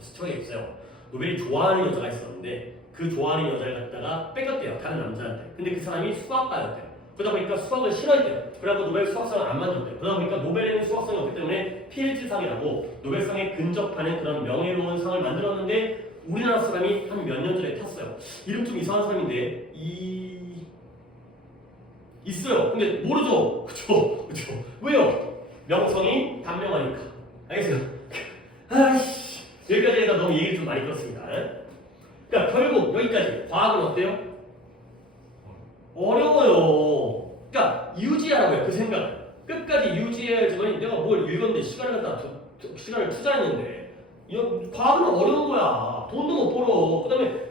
스토리가 있어요. 노벨이 좋아하는 여자가 있었는데 그 좋아하는 여자를 갖다가 뺏겼대요. 다른 남자한테. 근데 그 사람이 수학가였대요. 그러다 보니까 수학을 싫어했대요. 그래갖고 노벨 수학상을 안 만들었대요. 그러다 보니까 노벨에는 수학상이 없기 때문에 필즈상이라고 노벨상에 근접하는 그런 명예로운 상을 만들었는데 우리나라 사람이 한 몇 년 전에 탔어요. 이름 좀 이상한 사람인데 있어요. 근데 모르죠. 그쵸? 왜요? 명성이 단명하니까. 알겠어요? 아이씨. 여기까지 해서 너무 얘기를 좀 많이 들었습니다. 그러니까 결국 여기까지. 과학은 어때요? 어려워요. 그러니까 유지하라고요. 그 생각. 끝까지 유지해야지만 내가 뭘 읽었는데 시간을 투자했는데 과학은 어려운 거야. 돈도 못 벌어. 그 다음에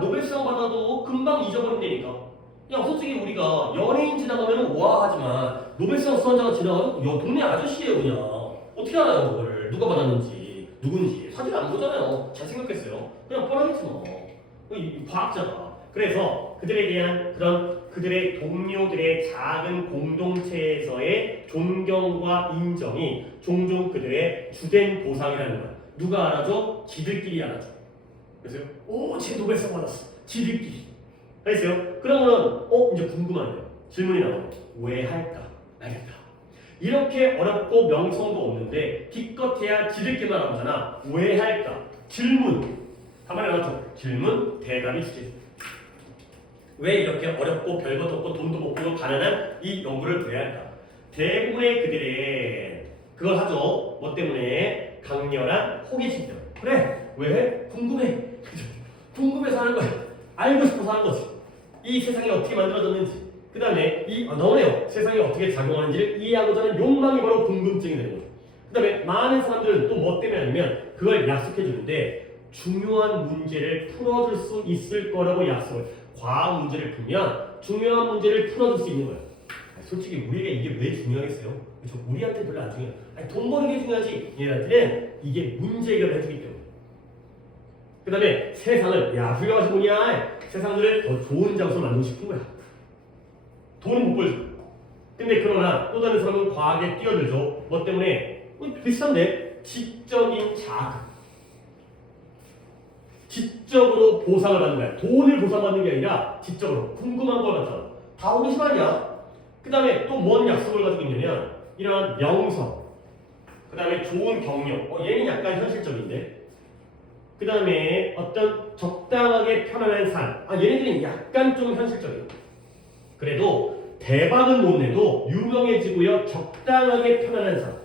노벨상 받아도 금방 잊어버린다니까. 야 솔직히 우리가 연예인 지나가면 와 하지만 노벨상 수상자가 지나가면 동네 아저씨예요 그냥. 어떻게 알아요 그걸. 누가 받았는지 누군지 사진 안 보잖아요. 잘 생각했어요. 그냥 뻔하겠지 뭐. 이 과학자가. 그래서 그들에 대한 그런 그들의 동료들의 작은 공동체에서의 존경과 인정이 종종 그들의 주된 보상이라는 거야. 누가 알아줘? 지들끼리 알아줘. 그래서 오, 쟤 노벨상 받았어. 지들끼리. 알겠어요? 그러면 이제 궁금한데요. 질문이 나와요. 왜 할까? 알겠다. 이렇게 어렵고 명성도 없는데 기껏해야 지들끼리만 나오잖아. 왜 할까? 질문. 한마디 나왔죠. 질문, 대답이 주제. 왜 이렇게 어렵고 별것도 없고 돈도 못 벌고 가난한 이 연구를 왜 할까? 대부분의 그들의 그걸 하죠. 뭐 때문에? 강렬한 호기심 때문에. 그래. 왜? 궁금해. 궁금해서 하는 거야. 알고 싶어서 하는 거지. 이 세상이 어떻게 만들어졌는지. 그 다음에 너네요. 세상이 어떻게 작용하는지를 이해하고자 하는 욕망이 바로 궁금증이 되는 거죠. 그 다음에 많은 사람들은 또 뭐 때문에 아니면 그걸 약속해 주는데 중요한 문제를 풀어줄 수 있을 거라고 약속을. 과학 문제를 풀면 중요한 문제를 풀어줄 수 있는 거예요. 솔직히 우리가 이게 왜 중요하겠어요? 그렇죠? 우리한테 별로 안 중요해요. 돈 버는 게 중요하지. 얘한테는 이게 문제 해결을 해주기 때문에. 그 다음에 세상을 훌륭하신 분이야. 세상을 더 좋은 장소로 만들고 싶은 거야. 돈은 못 벌죠. 근데 그러나 또 다른 사람은 과학에 뛰어들죠. 뭐 때문에? 비슷한데 지적인 자극. 지적으로 보상을 받는 거야. 돈을 보상받는 게 아니라 지적으로 궁금한 걸 갖다가 다 호기심 아니야. 그 다음에 또 뭔 약속을 가지고 있냐면 이러한 명성, 그 다음에 좋은 경력. 얘는 약간 현실적인데. 그 다음에 어떤 적당하게 편안한 삶. 얘네들은 약간 좀 현실적이에요. 그래도 대박은 못 내도 유명해지고요. 적당하게 편안한 삶.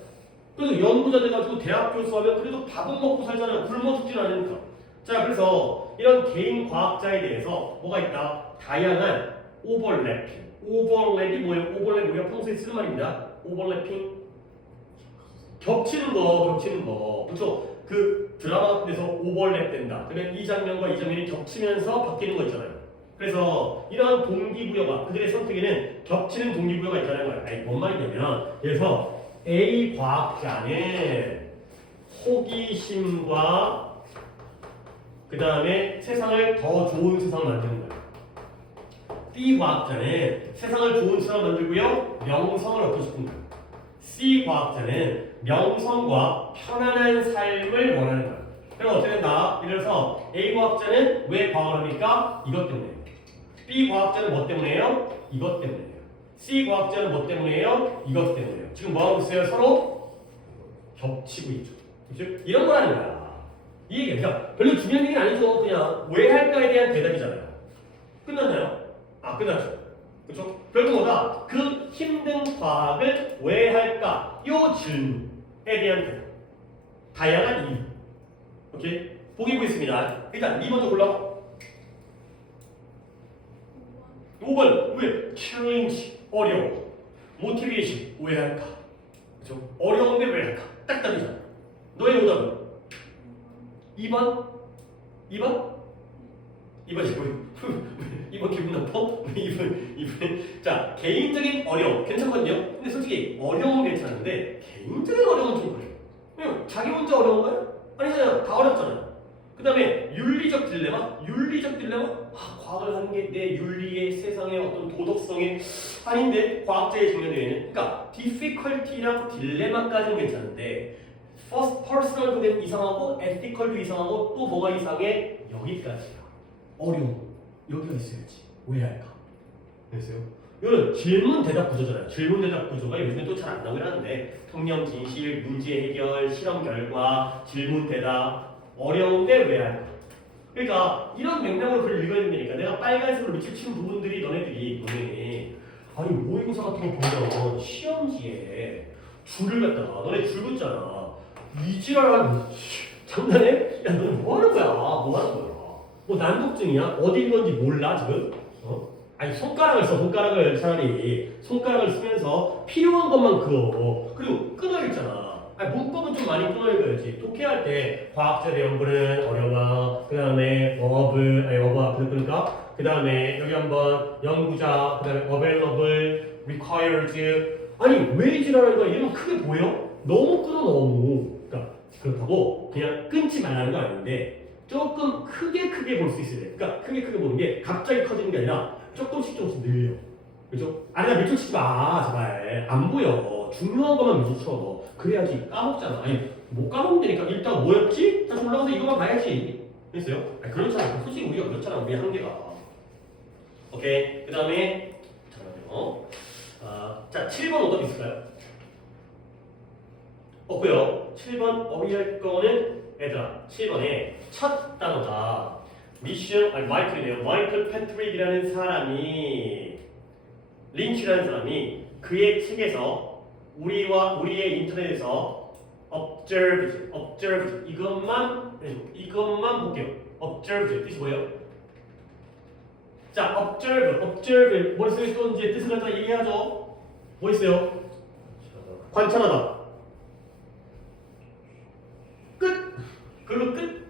그래도 연구자 돼가지고 대학 교수하면 그래도 밥은 먹고 살잖아요. 굶어 죽진 않으니까. 자, 그래서 이런 개인 과학자에 대해서 뭐가 있다? 다양한 오버랩핑. 오버랩이 뭐예요? 오버랩 우리가 평소에 쓰는 말입니다. 오버랩핑. 겹치는 거. 그렇죠? 그 드라마 에서 오버랩 된다. 그러면 이 장면과 이 장면이 겹치면서 바뀌는 거 있잖아요. 그래서 이러한 동기부여가 그들의 선택에는 겹치는 동기부여가 있다는 거예요. 뭔 말이냐면 그래서 A 과학자는 호기심과 그 다음에 세상을 더 좋은 세상을 만드는 거예요. B 과학자는 세상을 좋은 세상을 만들고요. 명성을 얻고 싶은 거예요. C 과학자는 명성과 편안한 삶을 원하는 거예요. 그럼 어떻게 된다? 예를 들어서 A 과학자는 왜 과학을 합니까? 이것 때문에요. B 과학자는 뭐 때문에요? 이것 때문에요. C 과학자는 뭐 때문에요? 이것 때문에요. 지금 뭐 하고 있어요? 서로 겹치고 있죠. 그렇죠? 이런 거라는 거야. 이 얘기가 별로 중요한 얘기는 아니죠. 그냥 왜 할까에 대한 대답이잖아요. 끝났나요? 끝났죠. 그렇죠? 결국 뭐다? 그 힘든 과학을 왜 할까? 요 질문에 대한 대답. 다양한 이유. 오케이? 보기 보겠습니다. 일단 2번도 골라. 5번 왜? 챌린지 어려워. 모티베이션 왜 할까? 그렇죠? 어려운데 왜 할까? 딱 답이잖아. 너의 오답은 2번? 2번? 2번이 뭐예요? 2번 기분 나빠? 2번. 자, 개인적인 어려움. 괜찮거든요? 근데 솔직히 어려움은 괜찮은데, 개인적인 어려움은 좀 그래요. 왜냐면 자기 혼자 어려운 거예요? 아니잖아요. 다 어렵잖아요. 그 다음에 윤리적 딜레마? 과학을 하는 게 내 윤리의 세상의 어떤 도덕성의 아닌데, 과학자의 측면에는. 그러니까, difficulty랑 딜레마까지는 괜찮은데, personal도 이상하고, ethical도 이상하고, 또 뭐가 이상해? 여기까지야. 어려움. 여기가 있어야지. 왜 할까? 됐어요? 이거는 질문 대답 구조잖아요. 질문 대답 구조가 요즘에 또 잘 안 나오긴 하는데 통념 진실, 문제 해결, 실험 결과, 질문 대답. 어려운데 왜 할까? 그러니까 이런 맥락으로 글을 읽어야 된다니까. 내가 빨간색으로 밑에 친 부분들이 너네 아니 모의고사 같은 거 보면 시험지에 줄을 갖다가 너네 줄 긋잖아. 이 지랄하는 장난해? 야 너네 뭐 하는 거야? 뭐 난독증이야? 어디 건지 몰라 지금? 아니 손가락을 써. 손가락을 차라리 손가락을 쓰면서 필요한 것만 그어. 그리고 끊어 읽잖아. 아니 문법은 좀 많이 끊어 읽어야지. 독해할 때 과학자 대연구는 어려워. 그 다음에 어브 앞에 끊을까? 그 다음에 여기 한번 연구자. 그 다음에 available, required. 아니 왜 지랄하는 거야? 이러면 크게 보여? 너무 끊어 너무. 그러니까 그렇다고 그냥 끊지 말라는 건 아닌데. 조금 크게 볼 수 있어야 돼. 그러니까 크게 보는 게 갑자기 커지는 게 아니라 조금씩 늘려. 그죠? 아니야 밑줄 치지 마 제발. 안 보여. 중요한 것만 밑줄 쳐. 그래야지 까먹잖아. 아니 못 까먹으면 되니까 일단 뭐였지? 다시 올라가서 이거만 봐야지. 됐어요? 아니 그렇잖아. 솔직히 우리가 그렇잖아. 우리 한계가. 오케이. 그 다음에 잠깐만요. 자 7번 어떤 게 있을까요? 없고요. 7번 어휘할 거는 얘들아 7번에 첫 단어가 미션 아니 마이클이네요. 마이클 패트릭이라는 사람이 린치라는 사람이 그의 책에서 우리의 인터넷에서 observed 이것만 볼게요. observed 뜻이 뭐예요? 자 observe 머릿속에 또 이제 뜻을 갖다 얘기하죠. 뭐 있어요? 관찰하다. 끝. 그걸로 끝.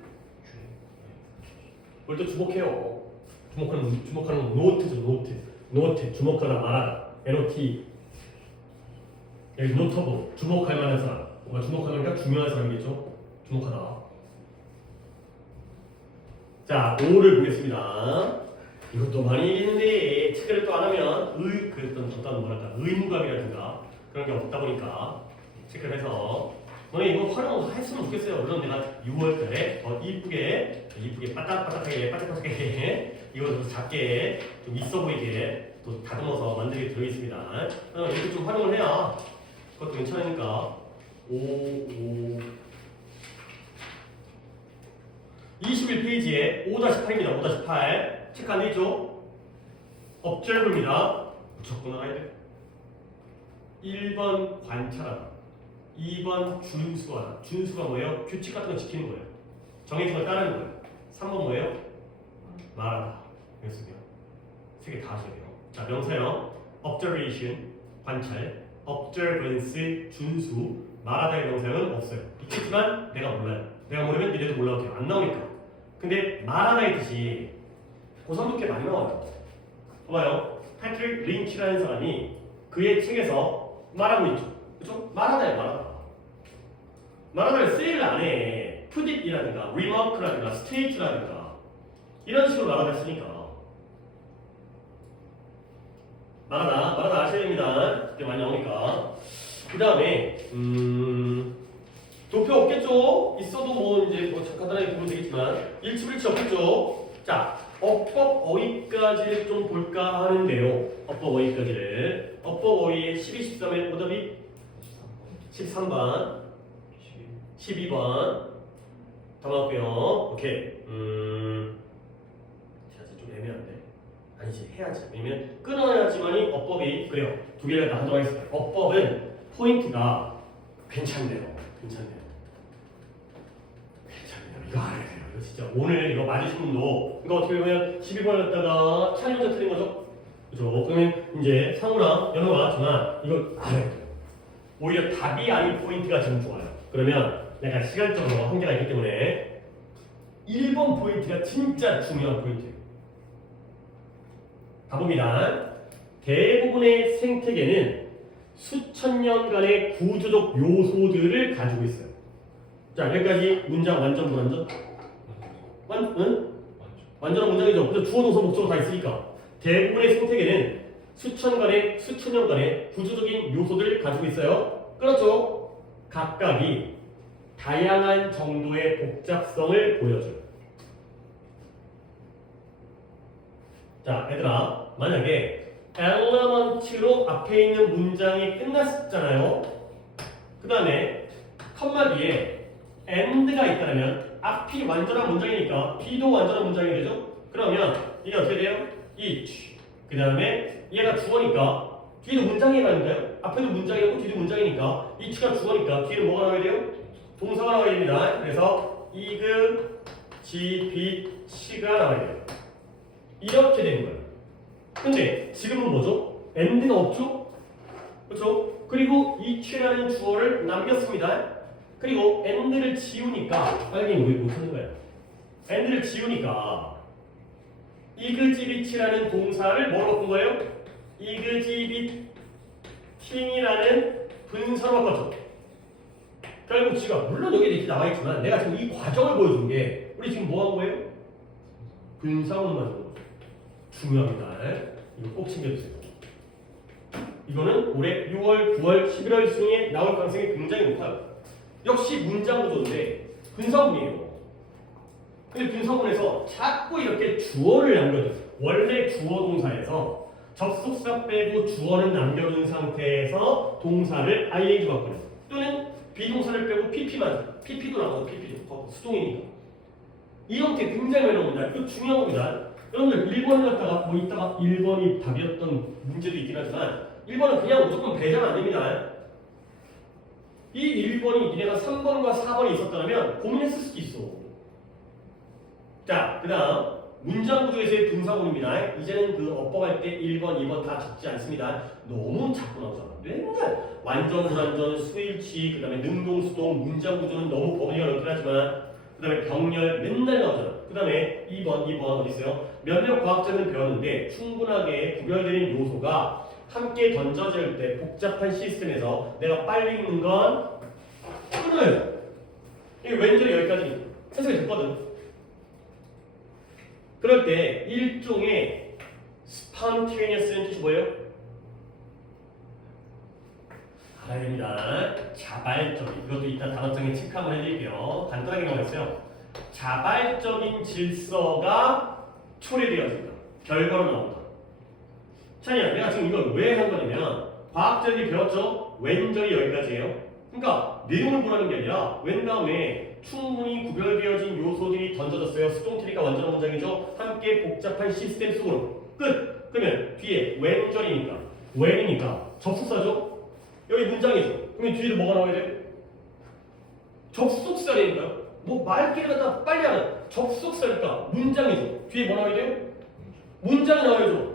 뭘 또 주목해요. 주목하는 노트죠. 노트 주목하다 말하다. NOT 여기 노터블 주목할 만한 사람. 뭔가 주목하니까 중요한 사람이겠죠. 주목하다. 자 5를 보겠습니다. 이것도 많이 얘기했는데 체크를 또 안 하면 어떤 뭐랄까 의무감이라든가 그런 게 없다 보니까 체크를 해서 너네 이거 활용했으면 좋겠어요. 물론 내가 6월달에 더 이쁘게 바짝바짝하게 이거 작게 좀 있어 보이게 또 다듬어서 만들게 들어있습니다. 이렇게 좀 활용을 해야 그것도 괜찮으니까 21페이지에 5-8입니다. 5-8 체크 안 되죠? observe입니다. 무조건 알아야 돼. 1번 관찰하다. 2번 준수하다. 준수가 뭐예요? 규칙 같은 거 지키는 거예요. 정해진 걸 따르는 거예요. 3번 뭐예요? 말하다. 이렇습니다. 3개 다 하셔야 돼요. 자, 명사형 observation 관찰, observance 준수, 말하다의 명사형은 없어요. 있겠지만 내가 몰라요. 내가 모르면 니네도 몰라도 돼요. 안 나오니까. 근데 말하다의 뜻이 고3도 꽤 많이 나와요. 봐봐요. 패트릭 린치라는 사람이 그의 책에서 말하고 있죠. 그쵸? 말하다에 말하다를 세일을 안 해. 푸딧이라든가 remark라든가 state라든가 이런 식으로 말하다 쓰니까 말하다 아셔야 됩니다. 그게 많이 나오니까. 그 다음에 도표 없겠죠? 있어도 뭐 이제 간단하게 보면 되겠지만 일치불치 없겠죠? 자, 어법 어휘까지를 좀 볼까 하는데요. 어법 어휘까지를. 어법 어휘의 12, 13의 오답이 13번 12번 다 맞고요. 오케이. 사실 좀 애매한데 아니지 해야지. 왜냐면 끊어야지만이 어법이 그래요. 두 개를 다 하도록 하겠습니다. 어법은 포인트가 괜찮네요. 이거 알아야 돼요. 이거 진짜 오늘 이거 맞으신 분도 이거 어떻게 보면 12번 갖다가 차례 문제 틀린 거죠? 그죠? 그러면 이제 상우랑 연호가 저나 이거 알아야 돼요. 오히려 답이 아닌 포인트가 지금 좋아요. 그러면 내가 시간적으로 한계가 있기 때문에 1번 포인트가 진짜 중요한 포인트예요. 가봅니다. 대부분의 생태계는 수천 년간의 구조적 요소들을 가지고 있어요. 자, 여기까지 문장 완전 불완전? 완전한 문장이죠. 근데 주어, 동사, 목적어 다 있으니까. 대부분의 생태계는 수천 년간의 구조적인 요소들을 가지고 있어요. 그렇죠? 각각이 다양한 정도의 복잡성을 보여줘요. 자, 얘들아, 만약에 element로 앞에 있는 문장이 끝났잖아요. 그 다음에 컴마 뒤에 and가 있다면 앞이 완전한 문장이니까 B도 완전한 문장이 되죠? 그러면 이게 어떻게 돼요? each. 그 다음에 얘가 주어니까 뒤에도 문장이 나니까요. 앞에도 문장이고 뒤도 문장이니까 each가 주어니까 뒤에는 뭐가 나와야 돼요? 동사가 나와야 됩니다. 그래서 이그, 지, 시가 나와야 돼요. 이렇게 되는 거예요. 근데 지금은 뭐죠? and가 없죠? 그렇죠? 그리고 each라는 주어를 남겼습니다. 그리고 and를 지우니까 빨리 왜 못하는 거예요? and를 지우니까 이그지비티라는 동사를 뭐로 바꾼 거예요? 이그지비팅이라는 분사로 바꿨죠. 결국 지금 물론 여기 이렇게 나와 있지만 내가 지금 이 과정을 보여준 게 우리 지금 뭐 한 거예요? 분사문만 준 거죠. 중요합니다. 이거 꼭 챙겨주세요. 이거는 올해 6월, 9월, 11월 중에 나올 가능성이 굉장히 높아요. 역시 문장 구조인데 분사문이에요. 근데 분사문에서 자꾸 이렇게 주어를 남겨줘요. 원래 주어 동사에서 접속사 빼고 주어는 남겨둔 상태에서 동사를 ing 바꾸는 또는 비동사를 빼고 pp만 pp도 나가고 pp도 수동이니까 이 형태 굉장히 많이 나옵니다. 이거 중요한 겁니다. 여러분들 1번을 갖다가 뭐 이따가 1번이 답이었던 문제도 있긴 하지만 1번은 그냥 무조건 배제는 안 됩니다. 이 1번이 니네가 3번과 4번이 있었다면 고민했을 수도 있어. 자, 그 다음 문장 구조에서의 분사문입니다. 이제는 그 어법할 때 1번, 2번 다 적지 않습니다. 너무 자꾸 나오잖아. 맨날 완전, 불완전, 수일치, 그 다음에 능동, 수동, 문장 구조는 너무 범위가 넓긴 하지만 그 다음에 병렬 맨날 나오잖아. 그 다음에 2번 어디 있어요? 몇몇 과학자는 배웠는데 충분하게 구별되는 요소가 함께 던져질 때 복잡한 시스템에서 내가 빨리 읽는 건 끊어요. 이게 왼쪽에 여기까지 해석이 됐거든. 그럴 때 일종의 spontaneous는 뜻이 뭐예요? 알아야 됩니다. 자발적인, 이것도 이따 단어장에 체크 한번 해드릴게요. 간단하게 나와 있어요. 자발적인 질서가 초래되어진다. 결과로 나온다. 찬이야, 내가 지금 이걸 왜 한 거냐면 과학자들이 배웠죠? 왼절이 여기까지예요. 그러니까 내용을 보라는 게 아니라 왼 다음에 충분히 구별되어진 요소들이 던져졌어요. 수동태니까 완전한 문장이죠. 함께 복잡한 시스템 속으로 끝! 그러면 뒤에 왼절이니까 왼이니까 접속사죠? 여기 문장이죠. 그러면 뒤에도 뭐가 나와야 돼? 접속사라니까요. 뭐 말귀를 갖다 빨리 하는 접속사니까 문장이죠. 뒤에 뭐 나와야 돼요? 문장이 나와야죠.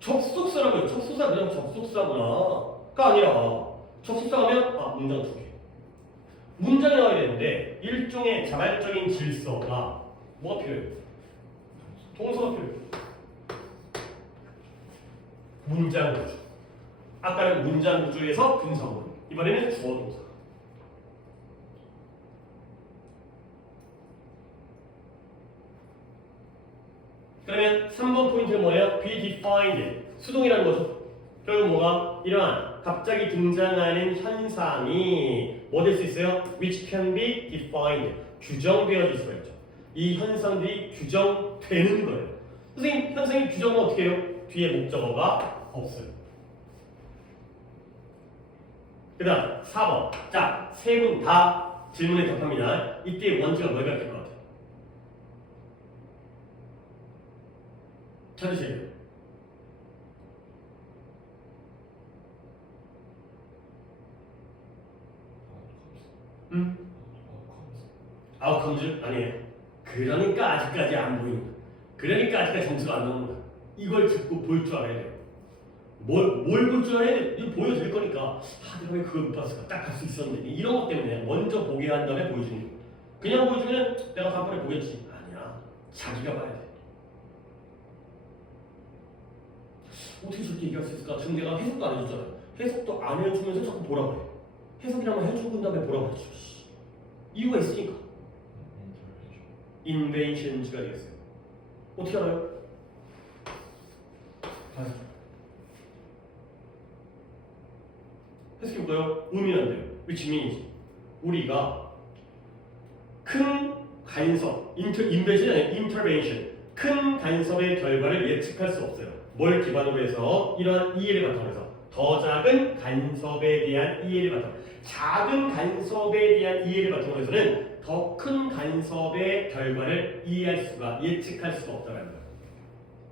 접속사라고요. 접속사 그냥 접속사구나가 아니라 접속사 하면 문장 두 개. 문장이 나와야 되는데 일종의 자발적인 질서가 뭐가 필요해요? 동사가 필요해요. 문장 구조. 아까는 문장 구조에서 분사문. 이번에는 주어 동사. 그러면 3번 포인트는 뭐예요? be defined. 수동이라는 거죠. 결국 뭐가? 이러한 갑자기 등장하는 현상이 뭐 될 수 있어요? which can be defined. 규정되어질 수가 있죠. 이 현상들이 규정되는 거예요. 선생님, 현상이 규정은 어떻게 해요? 뒤에 목적어가 없어요. 그 다음 4번. 자, 세 분 다 질문에 답합니다. 이때 원지가 뭘 가르칠 것 같아요? 찾으셔야 돼요. 아웃컴즈? 아니에요. 그러니까 아직까지 안 보인다. 그러니까 아직까지 점수가 안 나온다. 이걸 자꾸 볼 줄 알아야 돼요. 뭘 볼 줄 알아야 돼? 이거 보여줄 거니까 내가 왜 그걸 못 봤을까? 딱 볼 수 있었는데 이런 것 때문에 먼저 보게 한 다음에 보여주는 거예요. 그냥 보여주면 내가 다음번에 보겠지. 아니야. 자기가 봐야 돼. 어떻게 저렇게 얘기할 수 있을까? 지금 내가 해석도 안 해줬잖아요. 해석도 안 해주면서 자꾸 보라고 해. 해석이라면 해주고 다음에 보라고 해줘. 이유가 있으니까. invention가 되겠어요. 어떻게 알아요? 해석해볼까요? 의미한데요. which means 우리가 큰 간섭, invention 아니라 intervention, 큰 간섭의 결과를 예측할 수 없어요. 뭘 기반으로 해서? 이러한 이해를 바탕으로 해서 더 작은 간섭에 대한 이해를 바탕으로 작은 간섭에 대한 이해를 바탕으로 해서는 더 큰 간섭의 결과를 이해할 수가 예측할 수가 없다는 거예요.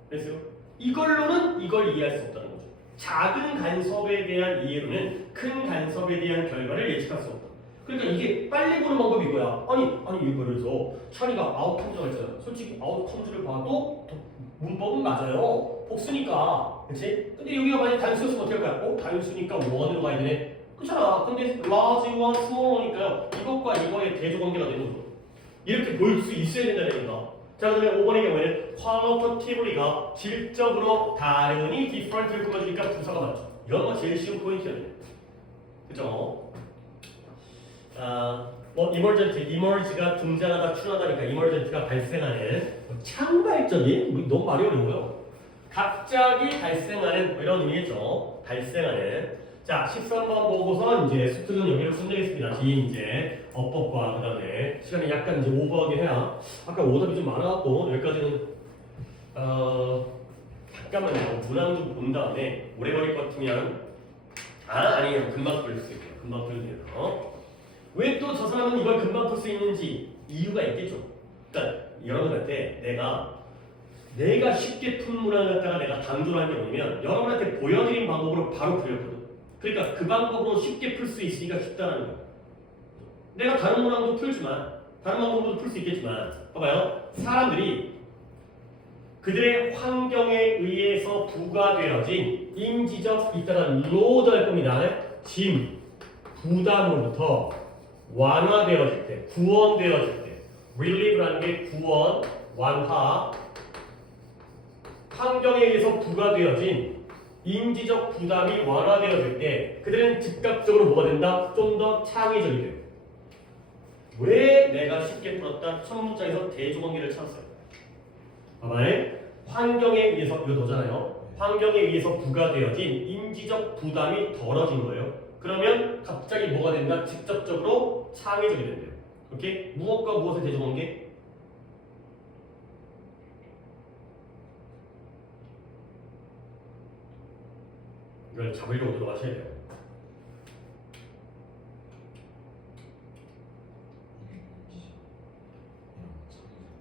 그래서 이걸로는 이걸 이해할 수 없다는 거죠. 작은 간섭에 대한 이해로는 큰 간섭에 대한 결과를 예측할 수 없다. 그러니까 이게 빨리 보는 방법이 이거야. 아니 이거를 해서 찬이가 아웃컴즈가 있잖아. 솔직히 아웃컴즈를 봐도 문법은 맞아요. 복수니까. 그치? 근데 여기가 만약 단수였으면 어떻게 할 거야? 단수니까 원으로 가야 되네. 그렇잖아. 근데 large one, small one이니까요. 이것과 이거의 대조관계가 되는 거죠. 이렇게 볼 수 있어야 된다는 얘기다. 자, 그다음에 5번의 경우에는 qualitatively가 질적으로 다르니 different를 꾸며주니까 부사가 맞죠. 이런 거 제일 쉬운 포인트였네. 그죠? emerge가 등장하다 출하다니까 emergent가 발생하는 창발적인 너무 말이 어려워요. 갑자기 발생하는 뭐 이런 의미죠. 발생하는. 자, 13번 보고서 이제 수특은 여기로 끝내겠습니다. 뒤에 이제 어법과 그다음에 시간이 약간 이제 오버하게 해야 아까 오답이 좀 많아갖고 여기까지는 잠깐만요. 문항 본 다음에 오래 걸릴 것 같으면 아니에요. 금방 풀 수 있고요. 금방 풀려요. 왜 또 저 사람은 이걸 금방 풀 수 있는지 이유가 있겠죠. 그러니까 여러분한테 내가 쉽게 푼 문항을 갖다가 내가 강조를 한 게 뭐냐면 여러분한테 보여드린 방법으로 바로 풀렸거든. 그러니까 그 방법으로 쉽게 풀 수 있으니까 쉽다는 거야. 내가 다른 문항도 풀지만 다른 방법도 풀 수 있겠지만 봐봐요. 사람들이 그들의 환경에 의해서 부과되어진 인지적 이따가 로드 할 겁니다. 짐, 부담으로부터 완화되어질 때, 구원되어질 때 relieve라는 게 구원, 완화 환경에 의해서 부과되어진 인지적 부담이 완화되어질 때 그들은 즉각적으로 뭐가 된다? 좀 더 창의적이 돼요. 왜 내가 쉽게 풀었다? 첫 문장에서 대조관계를 찾았어요. 봐봐요. 환경에 의해서 이거 너잖아요. 환경에 의해서 부과되어진 인지적 부담이 덜어진 거예요. 그러면 갑자기 뭐가 된다? 직접적으로 창의적이 된대요. 오케이? 무엇과 무엇의 대조관계? 이걸 잡으려고 들어가셔야 돼요.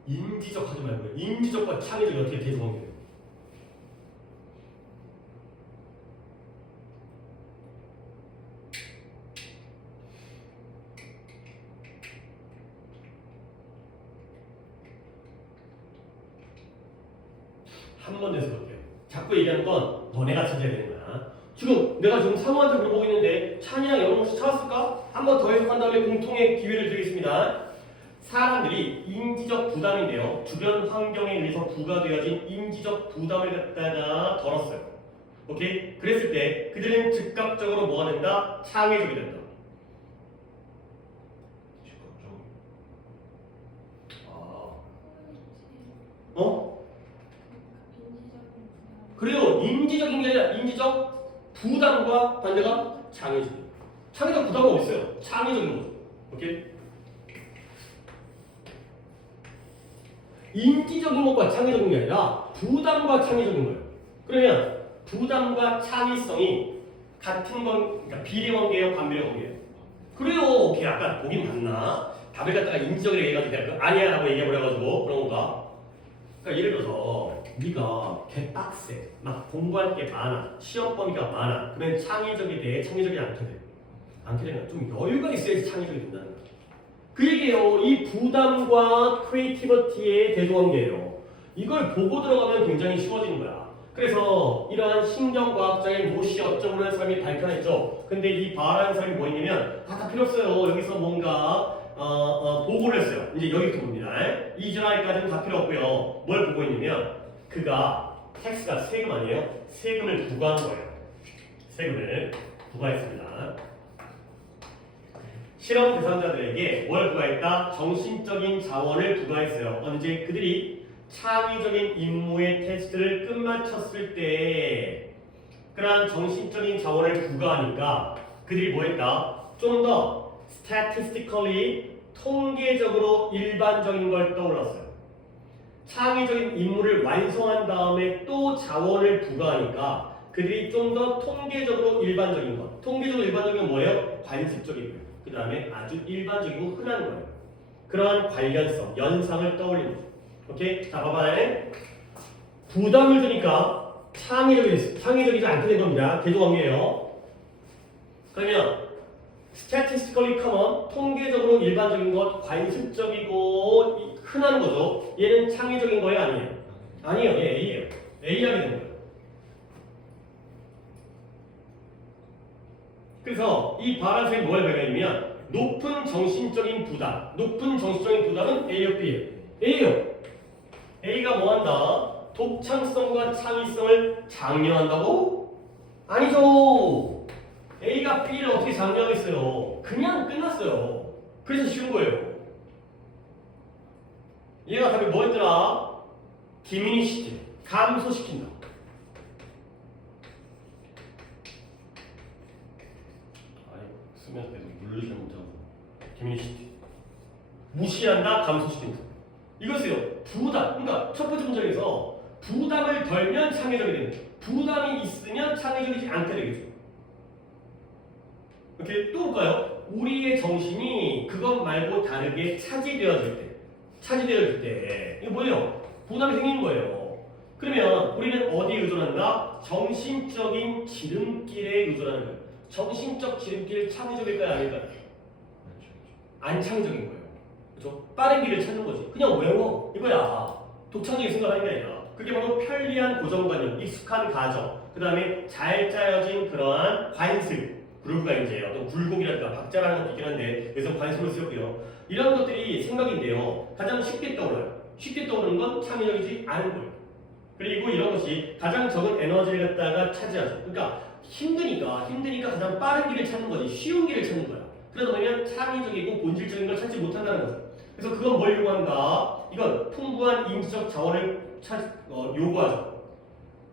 인지적 하지 말고요. 인지적과 창의적이 어떻게 대조관계돼요? 한 번 돼서 볼게요. 자꾸 얘기하는 건 너네가 찾아야 되는 거야. 지금 내가 지금 상우한테 물어보고 있는데 찬이랑 영웅 혹시 찾았을까? 한 번 더 해석한 다음에 공통의 기회를 드리겠습니다. 사람들이 인지적 부담인데요. 주변 환경에 의해서 부과되어진 인지적 부담을 갖다가 덜었어요. 오케이? 그랬을 때 그들은 즉각적으로 뭐가 된다? 창의적이 된다. 그래요. 인지적인 게 아니라 인지적 부담과 반대가 창의적. 창의적 부담은 어딨어요? 창의적인 거죠. 오케이? 인지적인 것과 창의적인 게 아니라 부담과 창의적인 거예요. 그러면 부담과 창의성이 같은 건 그러니까 비례관계예요, 반비례관계예요? 그래요. 오케이. 아까 보긴 봤나? 답을 갖다가 인지적이라고 얘기해가지고 아니야 라고 얘기해버려가지고 그런 건가? 그러니까 예를 들어서 네가 개빡세 막 공부할 게 많아 시험 범위가 많아 그러면 창의적이 돼 창의적이 않게 돼 않게 되면 좀 여유가 있어야지 창의적이 된다는 거야. 그 얘기예요. 이 부담과 크리에이티비티의 대조관계예요. 이걸 보고 들어가면 굉장히 쉬워지는 거야. 그래서 이러한 신경과학자인 모시 어쩌고라는 사람이 발견했죠. 근데 이 바라는 사람이 뭐였냐면 다 필요 없어요. 여기서 뭔가 보고를 했어요. 이제 여기부터 봅니다. 2절까지는 다 필요 없고요. 뭘 보고 있냐면 그가 텍스가 세금 아니에요? 세금을 부과한 거예요. 세금을 부과했습니다. 실험 대상자들에게 뭘 부과했다? 정신적인 자원을 부과했어요. 언제? 그들이 창의적인 임무의 테스트를 끝마쳤을 때 그러한 정신적인 자원을 부과하니까 그들이 뭐 했다? 좀 더 statistically 통계적으로 일반적인 걸 떠올랐어요. 창의적인 임무를 완성한 다음에 또 자원을 부과하니까 그들이 좀 더 통계적으로 일반적인 것. 통계적으로 일반적인 건 뭐예요? 관습적이고요. 그 다음에 아주 일반적이고 흔한 거예요. 그러한 관련성, 연상을 떠올리는 거죠. 오케이? 자, 봐봐요. 부담을 주니까 창의적이지 않게 된 겁니다. 대조관계예요. 그러면 statistically common, 통계적으로 일반적인 것, 관습적이고 흔한 거죠. 얘는 창의적인 거예요? 아니에요? 아니에요. 얘 A예요. A하게 되는 거예요. 그래서 이 바란색이 뭘 발견했냐면 높은 정신적인 부담은 A요, B예요? A예요. A가 뭐한다? 독창성과 창의성을 장려한다고? 아니죠. A가 B를 어떻게 장려하겠어요? 그냥 끝났어요. 그래서 쉬운 거예요. 얘가 답이 뭐였더라? 디미니시티, 감소시킨다. 쓰면서 계속 누르지 못하고 디미니시티 무시한다 감소시킨다 이것을요 부담 그러니까 첫 번째 문장에서 부담을 덜면 창의적이 되는 거죠. 부담이 있으면 창의적이지 않게 되겠죠. 이렇게 또 볼까요? 우리의 정신이 그것 말고 다르게 차지되어질 때 이거 뭐예요? 부담이 생기는 거예요. 그러면 우리는 어디에 의존한다? 정신적인 지름길에 의존하는 거예요. 정신적 지름길 창의적일까요? 아닐까요? 안 창의적인 거예요. 그렇죠? 빠른 길을 찾는 거지. 그냥 외워. 이거야. 독창적인 생각을 하는 게 아니라. 그게 바로 편리한 고정관념, 익숙한 가정, 그 다음에 잘 짜여진 그러한 관습. 그룹가 이제 어떤 굴곡이라든가 박자라는 것도 있긴 한데 여기서 관습을 쓰였고요. 이런 것들이 생각인데요. 가장 쉽게 떠올라요. 쉽게 떠오르는 건 창의적이지 않은 거예요. 그리고 이런 것이 가장 적은 에너지를 갖다가 차지하죠. 그러니까 힘드니까 가장 빠른 길을 찾는 거지 쉬운 길을 찾는 거야. 그러다 보면 창의적이고 본질적인 걸 찾지 못한다는 거죠. 그래서 그건 뭘 요구한다? 이건 풍부한 인지적 자원을 요구하죠.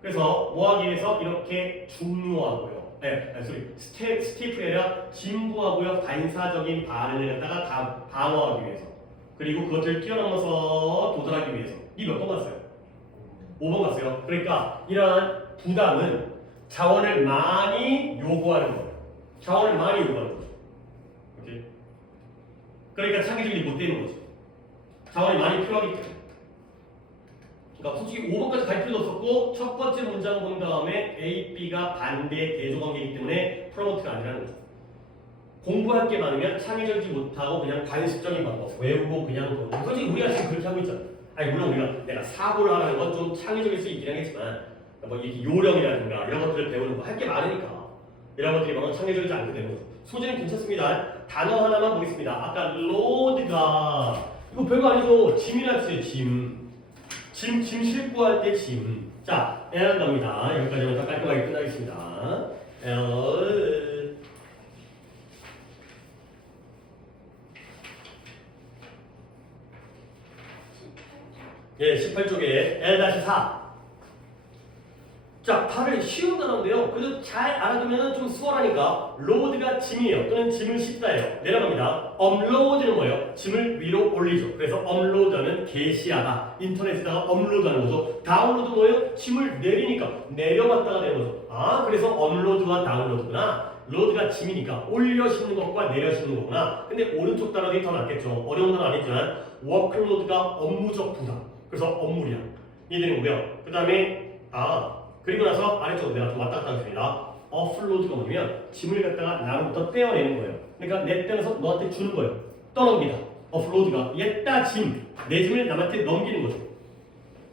그래서 뭐 하기 위해서 이렇게 중요하고요. 스테이플이 아니라 진부하고요. 반사적인 반응을 갖다가 방어하기 위해서. 그리고 그것을 뛰어넘어서 도달하기 위해서. 이 몇 번 갔어요? 5번 갔어요. 그러니까 이러한 부담은 자원을 많이 요구하는 거예요. 자원을 많이 요구하는 거죠. 오케이? 그러니까 창의적이 못 되는 거죠. 자원이 많이 필요하기 때문에. 그러니까 솔직히 5번까지 갈 필요도 없었고 첫 번째 문장 본 다음에 A, B가 반대 대조관계이기 때문에 프로모트가 아니라는 거죠. 공부할 게 많으면 창의적이지 못하고 그냥 관습적인 방법 외우고 그냥 솔직히 우리가 지금 그렇게 하고 있잖아. 아니 물론 우리가 내가 사고를 하라는 건 좀 창의적일 수 있긴 하겠지만 뭐 이렇게 요령이라든가 이런 것들을 배우는 거 할 게 많으니까 이런 것들이 바로 창의적이지 않게 되는 거죠. 소재는 괜찮습니다. 단어 하나만 보겠습니다. 아까 로드가 이거 별거 아니죠. 짐이라 했어요. 짐 싣고 할 때 짐. 자, L 갑니다. 여기까지만 다 깔끔하게 끝나겠습니다. L. 예, 18쪽에 L-4. 자, 발을 쉬운 단어인데요. 그래도 잘 알아두면 좀 수월하니까 로드가 짐이에요. 또는 짐을 싣다예요. 내려갑니다. 업로드는 뭐예요? 짐을 위로 올리죠. 그래서 업로드는 게시하다. 인터넷에다가 업로드하는 거죠. 다운로드 뭐예요? 짐을 내리니까 내려갔다가 되는 거죠. 아, 그래서 업로드와 다운로드구나. 로드가 짐이니까 올려 싣는 것과 내려 싣는 거구나. 근데 오른쪽 단어들이 더 낫겠죠. 어려운 단어 아니지만 워크로드가 업무적 부담. 그래서 업무량. 이해되는 거고요. 그 다음에 그리고 나서 아래쪽으로 내가 좀 왔다 갔다 하겠습니다. offload가 뭐냐면 짐을 갖다가 나로부터 떼어내는 거예요. 그러니까 내 떼어서 너한테 주는 거예요. 떠넘기다. offload가 얘따 짐, 내 짐을 남한테 넘기는 거죠.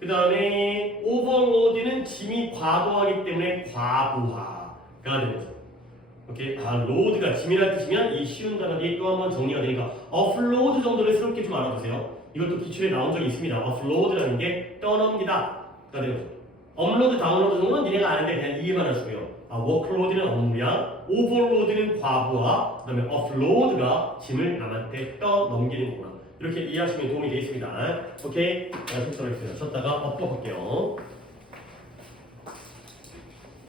그 다음에 overload는 짐이 과도하기 때문에 과부하가 되는 거죠. 오케이? 로드가 짐이라는 뜻이면 이 쉬운 단어들이 또 한번 정리가 되니까 offload 정도를 새롭게 좀 알아보세요. 이것도 기출에 나온 적이 있습니다. offload라는 게 떠넘기다가 되는 거죠. 업로드, 다운로드 정도는 니네가 아는데 그냥 이해만 하시고요. 워크로드는 업무량, 오버로드는 과부하, 그 다음에 offload가 짐을 남한테 떠넘기는 거구나. 이렇게 이해하시면 도움이 되겠습니다. 오케이? 자, 속도를 쉬었다가 업법 할게요.